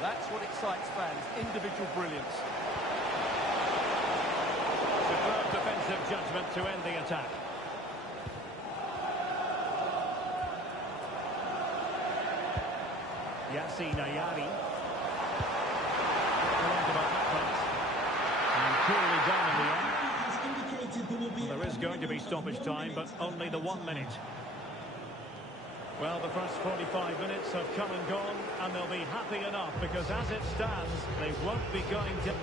That's what excites fans, individual brilliance. Superb defensive judgment to end the attack. Yassine Ayari. Right about that pass. And coolly done in the end. Well, there is going to be stoppage time, but only the 1 minute. Well, the first 45 minutes have come and gone, and they'll be happy enough, because as it stands, they won't be going to...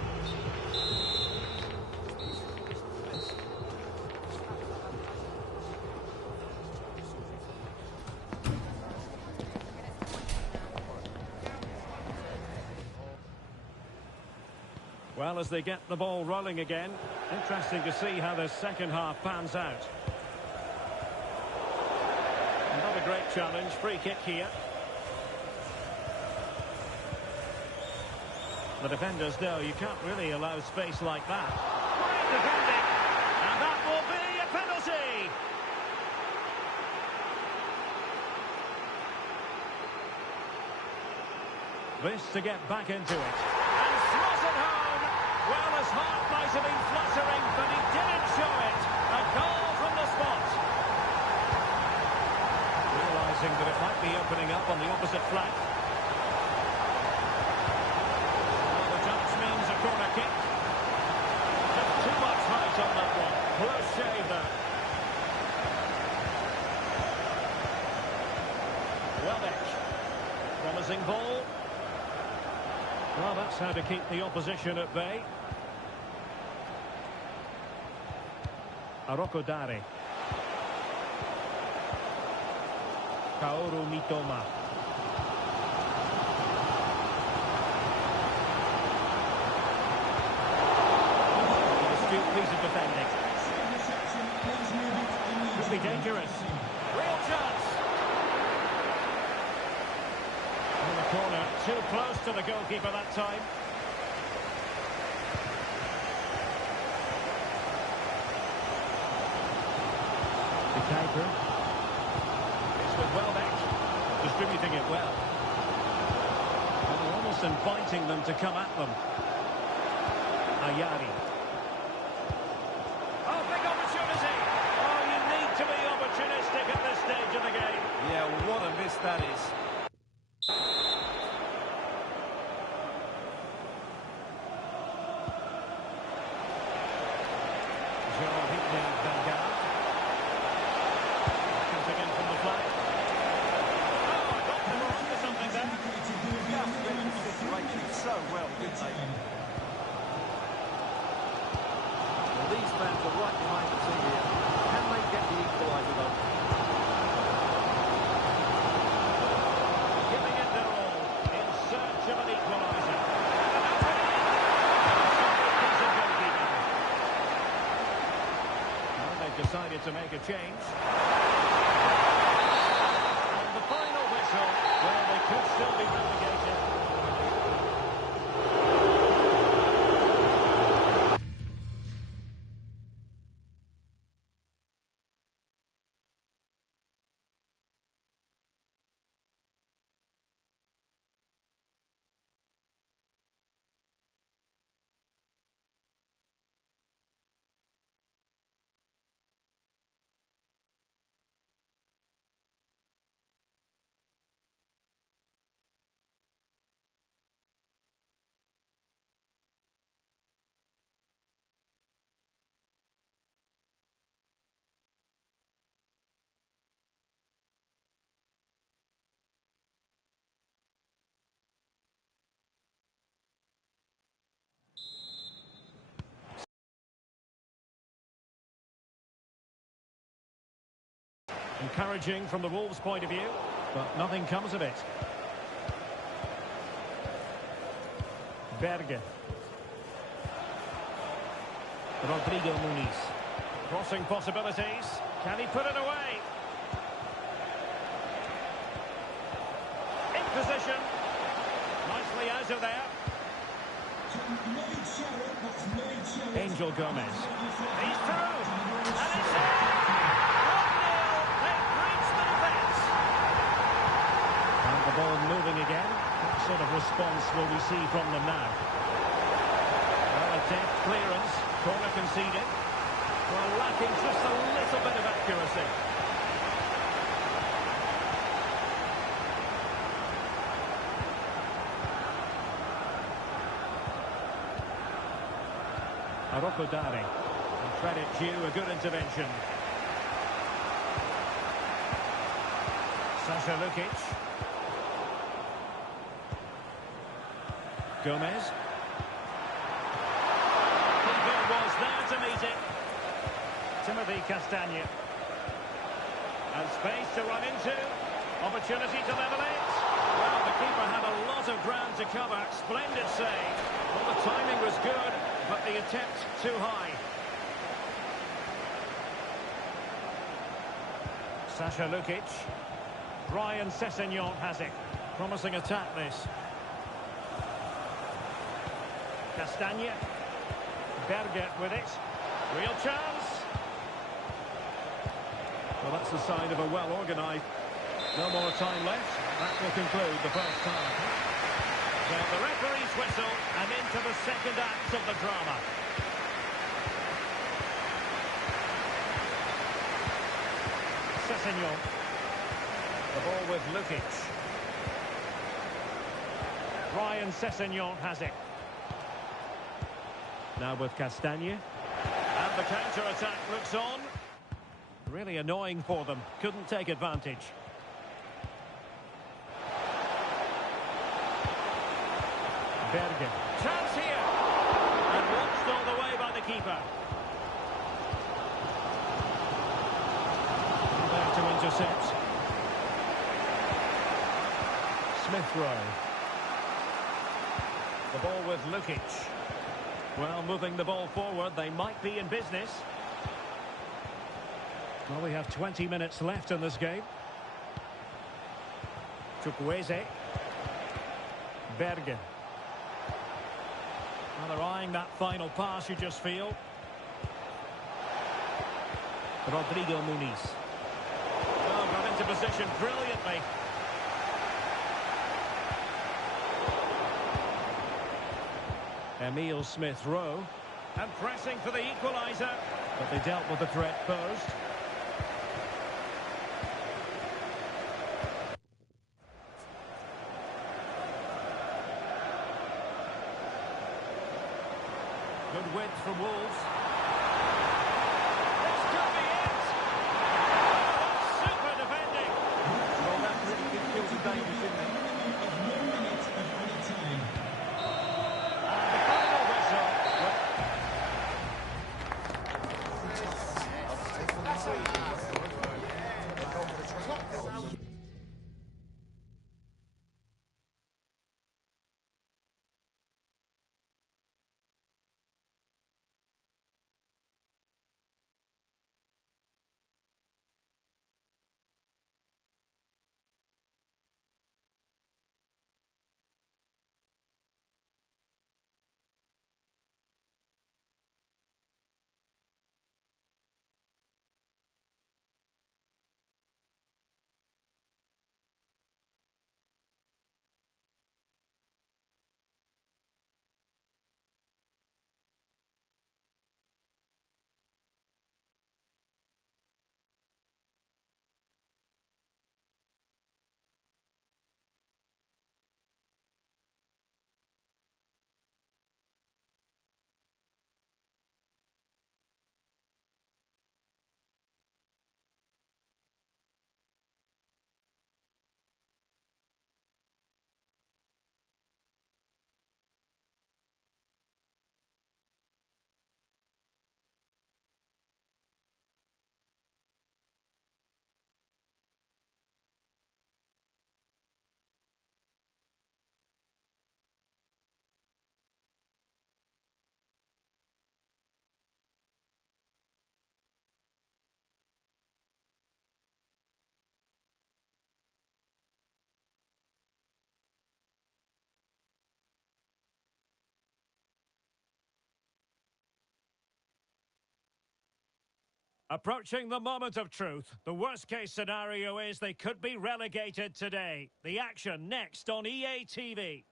Well, as they get the ball rolling again, interesting to see how the second half pans out. Another great challenge, free kick here. The defenders know you can't really allow space like that. Great defending, and that will be a penalty. This to get back into it. And slots it home. Well, his heart might have been fluttering, but he didn't show it. A goal from the spot. Realising that it might be opening up on the opposite flank. Well, the touch means a corner kick. Just too much height on that one. Close shave there. Welbeck. Promising ball. Well, that's how to keep the opposition at bay. Aroko Dare. Kaoru Mitoma. An astute piece of defending. Could be dangerous. Real chance. In the corner, too close to the goalkeeper that time. De Kuyper. It's with Welbeck, distributing it well. And almost inviting them to come at them. Ayari. Oh, big opportunity! Oh, you need to be opportunistic at this stage of the game. Yeah, what a miss that is. So well, didn't they? Well, these fans are right behind the team here. Can they get the equaliser though? Giving it their all in search of an equaliser. Well, they've decided to make a change. And the final whistle, well, they could still be relegated. Encouraging from the Wolves' point of view, but nothing comes of it. Berge. Rodrigo Muniz. Crossing possibilities. Can he put it away? In position. Nicely out of there. Angel Gomez. He's through. And it's in. 1-0. They've breached the defence. And the ball moving again. What sort of response will we see from them now? Well, a deft clearance. Corner conceded. Well, lacking just a little bit of accuracy. Araujo Dari. And credit due, a good intervention. Sasha Lukic. Gomez. Keeper was there to meet it. Timothy Castagne. And space to run into. Opportunity to level it. Well, the keeper had a lot of ground to cover. Splendid save. Well, the timing was good, but the attempt too high. Sasha Lukic. Ryan Sessegnon has it. Promising attack, this. Castagne. Berger with it. Real chance. Well, that's the sign of a well-organised. No more time left. That will conclude the first half. So the referee's whistle and into the second act of the drama. Sessegnon. The ball with Lukic. Ryan Sessegnon has it. Now with Castagne. And the counter-attack looks on. Really annoying for them. Couldn't take advantage. Berger. Chance here. And watched all the way by the keeper. There to intercept. Smith Rowe. The ball with Lukic. Well, moving the ball forward, they might be in business. Well, we have 20 minutes left in this game. Chukwueze. Berger. Well, they're eyeing that final pass, you just feel. Rodrigo Muniz. Well, got into position brilliantly. Emile Smith-Rowe. And pressing for the equaliser. But they dealt with the threat posed. Good width from Wolves. This could be it! Oh, super defending! Well, that really did kill the danger, didn't it? Approaching the moment of truth. The worst case scenario is they could be relegated today. The action next on EA TV.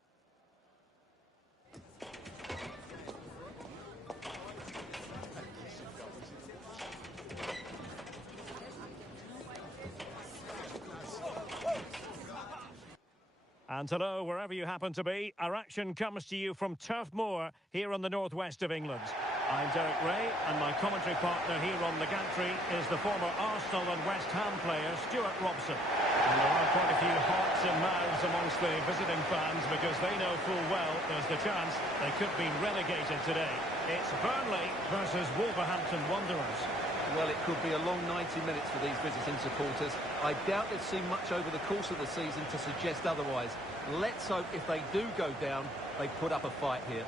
And hello, wherever you happen to be, our action comes to you from Turf Moor, here in the northwest of England. I'm Derek Ray, and my commentary partner here on the gantry is the former Arsenal and West Ham player, Stuart Robson. And there are quite a few hearts and mouths amongst the visiting fans, because they know full well there's the chance they could be relegated today. It's Burnley versus Wolverhampton Wanderers. Well, it could be a long 90 minutes for these visiting supporters. I doubt they've seen much over the course of the season to suggest otherwise. Let's hope if they do go down, they put up a fight here.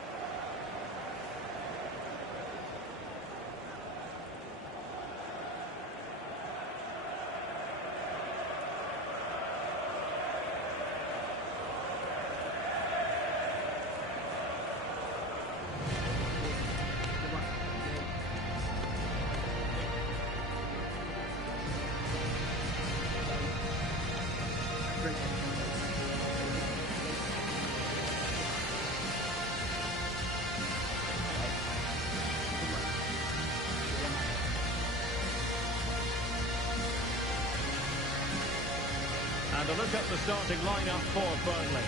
And a look at the starting lineup for Burnley.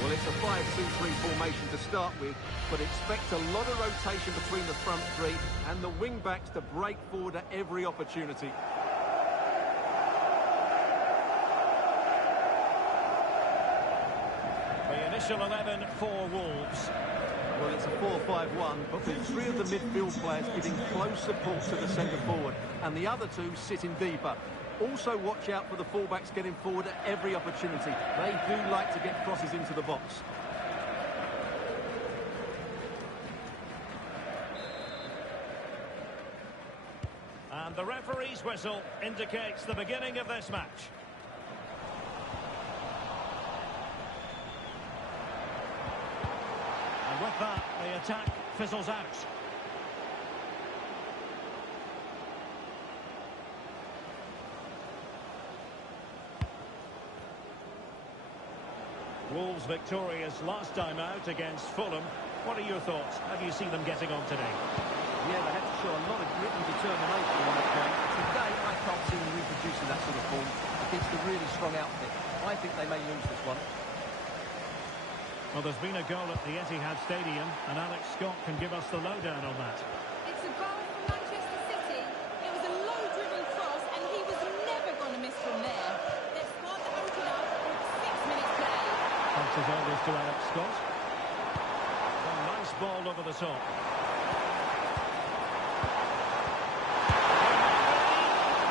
Well, it's a 5-2-3 formation to start with, but expect a lot of rotation between the front three and the wing-backs to break forward at every opportunity. The initial 11 for Wolves. Well, it's a 4-5-1, but with three of the midfield players giving close support to the centre forward, and the other two sitting deeper. Also watch out for the fullbacks getting forward at every opportunity. They do like to get crosses into the box. And the referee's whistle indicates the beginning of this match. And with that, the attack fizzles out. Wolves victorious last time out against Fulham. What are your thoughts? How do you see them getting on today? Yeah, they had to show a lot of grit and determination in that game. Today, I can't see them reproducing that sort of form against a really strong outfit. I think they may lose this one. Well, there's been a goal at the Etihad Stadium, and Alex Scott can give us the lowdown on that. It's a goal for Manchester City. It was a low-driven cross, and he was never going to miss from there. Their squad open up with 6 minutes play. Thanks as always to Alex Scott. A nice ball over the top.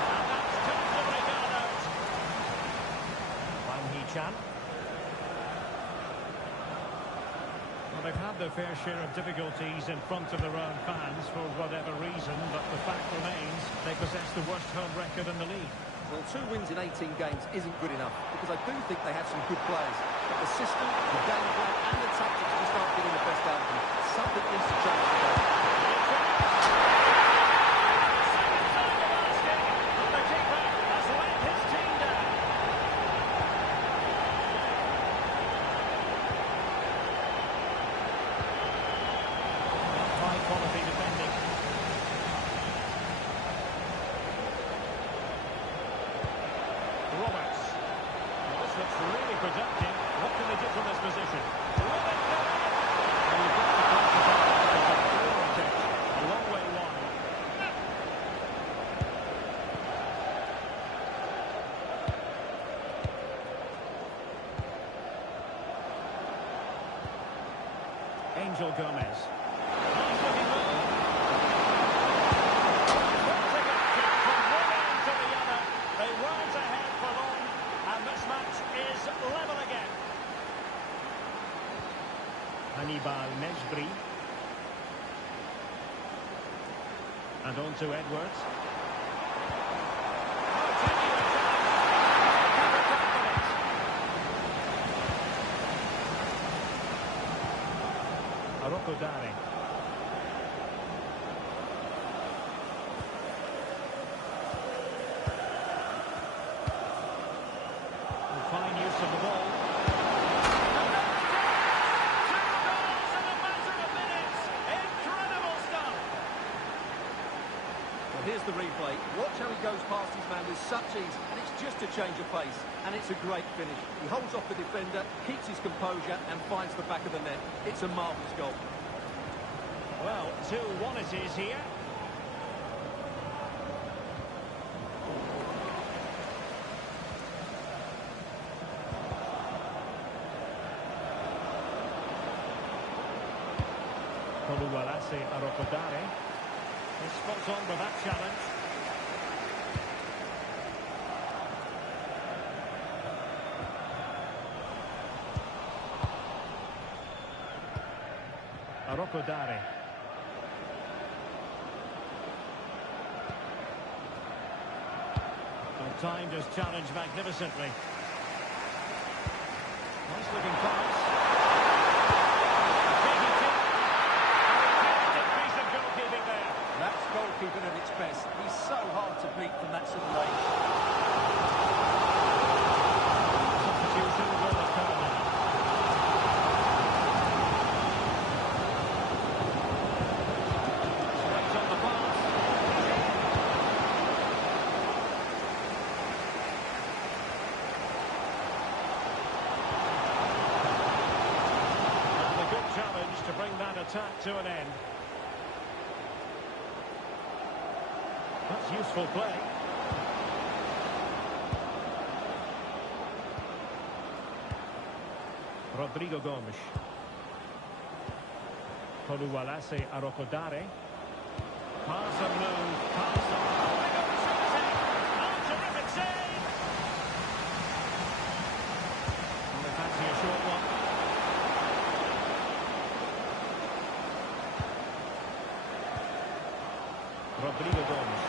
And that's totally gone out. Wang Hee-chan. Well, they've had their fair share of difficulties in front of their own fans for whatever reason, but the fact remains they possess the worst home record in the league. Well, 2 wins in 18 games isn't good enough, because I do think they have some good players. But the system, the game plan and the tactics just aren't getting the best out of them. Something needs to change today. The keeper has let his team down. High quality defending. Roberts. Well, this looks really productive. What can they do from this position? And you've got to classify it as a poor attempt. A long way wide. Angel Gomez. Nice looking move. From one end to the other. They weren't ahead for long, and this match is level again. Hannibal Mejbri. And on to Edwards. Aroko Dari. Here's the replay. Watch how he goes past his man with such ease, and it's just a change of pace. And it's a great finish. He holds off the defender, keeps his composure, and finds the back of the net. It's a marvellous goal. Well, 2-1 it is here. Oluwalase Arokodare. He's spot on with that challenge. Arokodare. And timed his challenge magnificently. Nice looking pass. That's goalkeeping at its best. He's so hard to beat from that sort of range. Substitution will occur now. Straight on the pass. And a good challenge to bring that attack to an end. That's useful play. Rodrigo Gomes. Oluwalase Arokodare. Pass and move. Pass on. Oh, terrific save! Well, they fancy a short one. Rodrigo Gomes.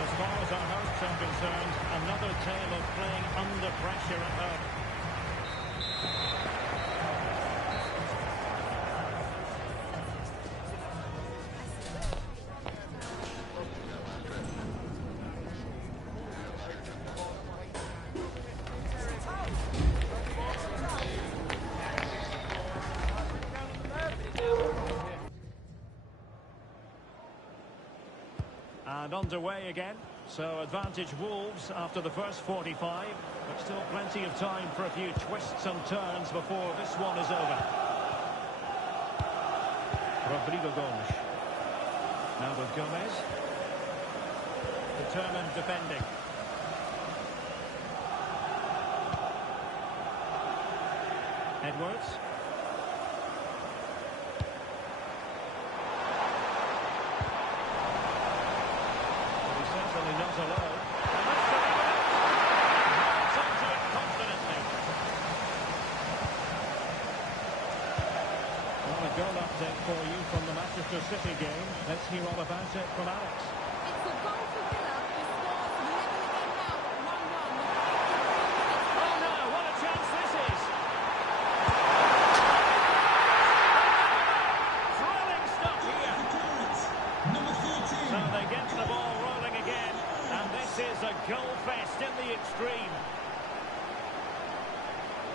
As far as our hosts are concerned, another tale of playing under pressure at home. And underway again. So advantage Wolves after the first 45, but still plenty of time for a few twists and turns before this one is over. Rodrigo Gomes. Now with Gomez. Determined defending. Edwards. Certainly not alone. Holds onto it confidently. Well, a goal update for you from the Manchester City game. Let's hear all about it from Alex. It's a goal for Villa. The score's level again now at 1-1. Oh no, what a chance this is! Thrilling stuff here. Number 13. So they get the ball rolling again, and this is a goal fest in the extreme.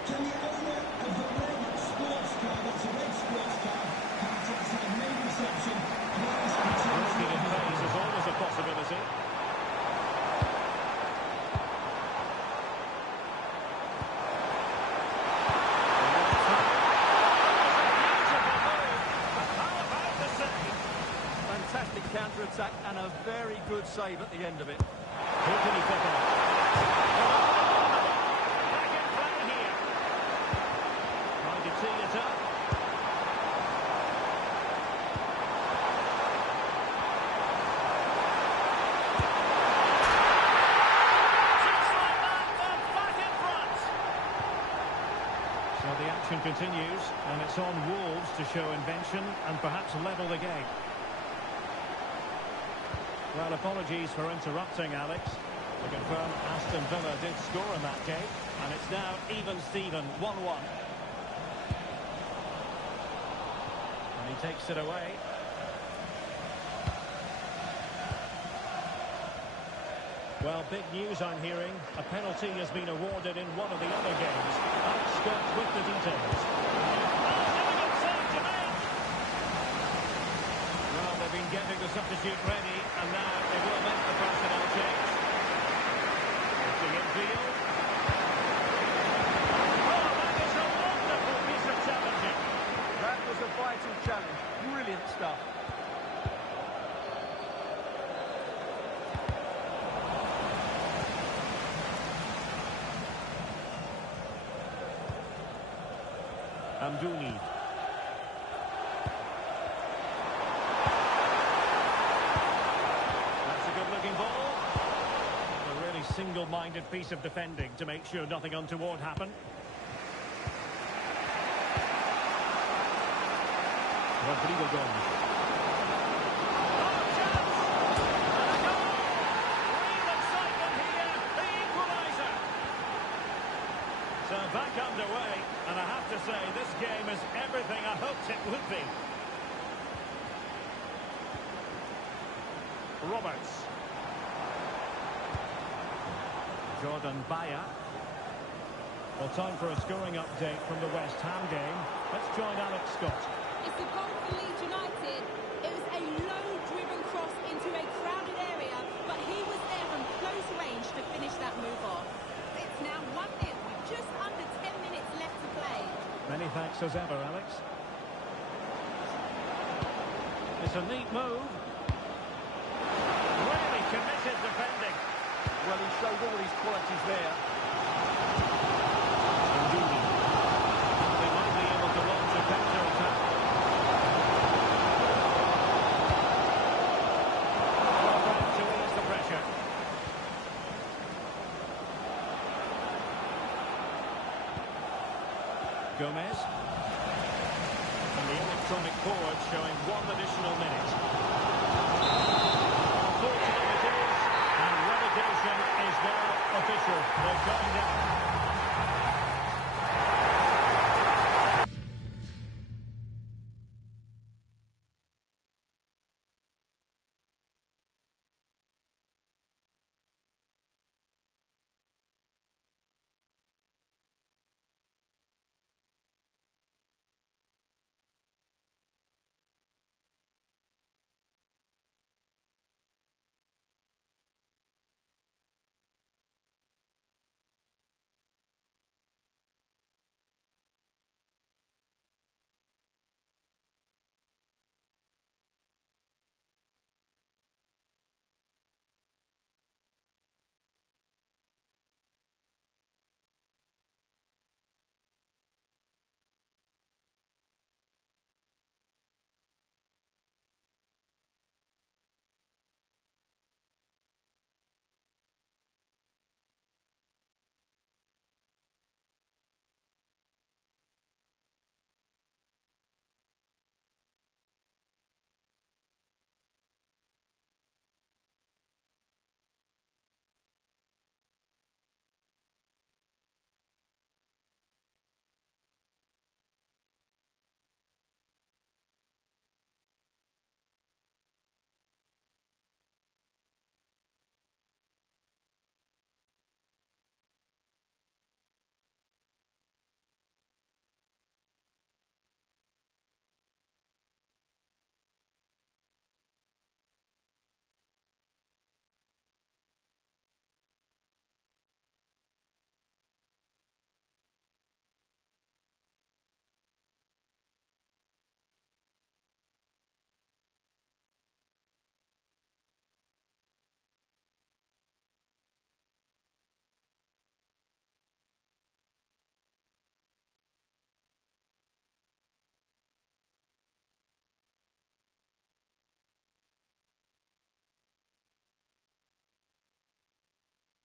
Can the owner of the red sports car, that's a red sports car, parked outside main reception, Risking in phase is always a possibility. Fantastic counter-attack and a very good save at the end of it. Who can he pick out? Back in front here. Trying to tee it up. Just like that, they're back in front. So the action continues, and it's on Wolves to show invention and perhaps level the game. Well, apologies for interrupting, Alex. To confirm, Aston Villa did score in that game, and it's now even Steven, 1-1. And he takes it away. Well, big news I'm hearing. A penalty has been awarded in one of the other games. Alex Scott with the details. Oh, having a substitute ready, and now they will make the personnel change. Looking infield. Oh, that is a wonderful piece of challenging. That was a vital challenge. Brilliant stuff. Amdouni. That's a good-looking ball. A really single-minded piece of defending to make sure nothing untoward happened. Rodrigo Gomes. Oh, chance! And a goal! Real excitement here, the equaliser. So back underway, and I have to say, this game is everything I hoped it would be. Roberts. Jordan Baya. Well, time for a scoring update from the West Ham game. Let's join Alex Scott. It's a goal for Leeds United. It was a low-driven cross into a crowded area, but he was there from close range to finish that move off. It's now 1-0 with just under 10 minutes left to play. Many thanks as ever, Alex. It's a neat move. Really committed defending. Well, he showed all his qualities there. Amdouni. They might be able to launch a counter-attack. Well, to ease the pressure. Gomez. And the electronic board showing 1 additional minute. Unfortunately it is, and relegation is now official. They're going down.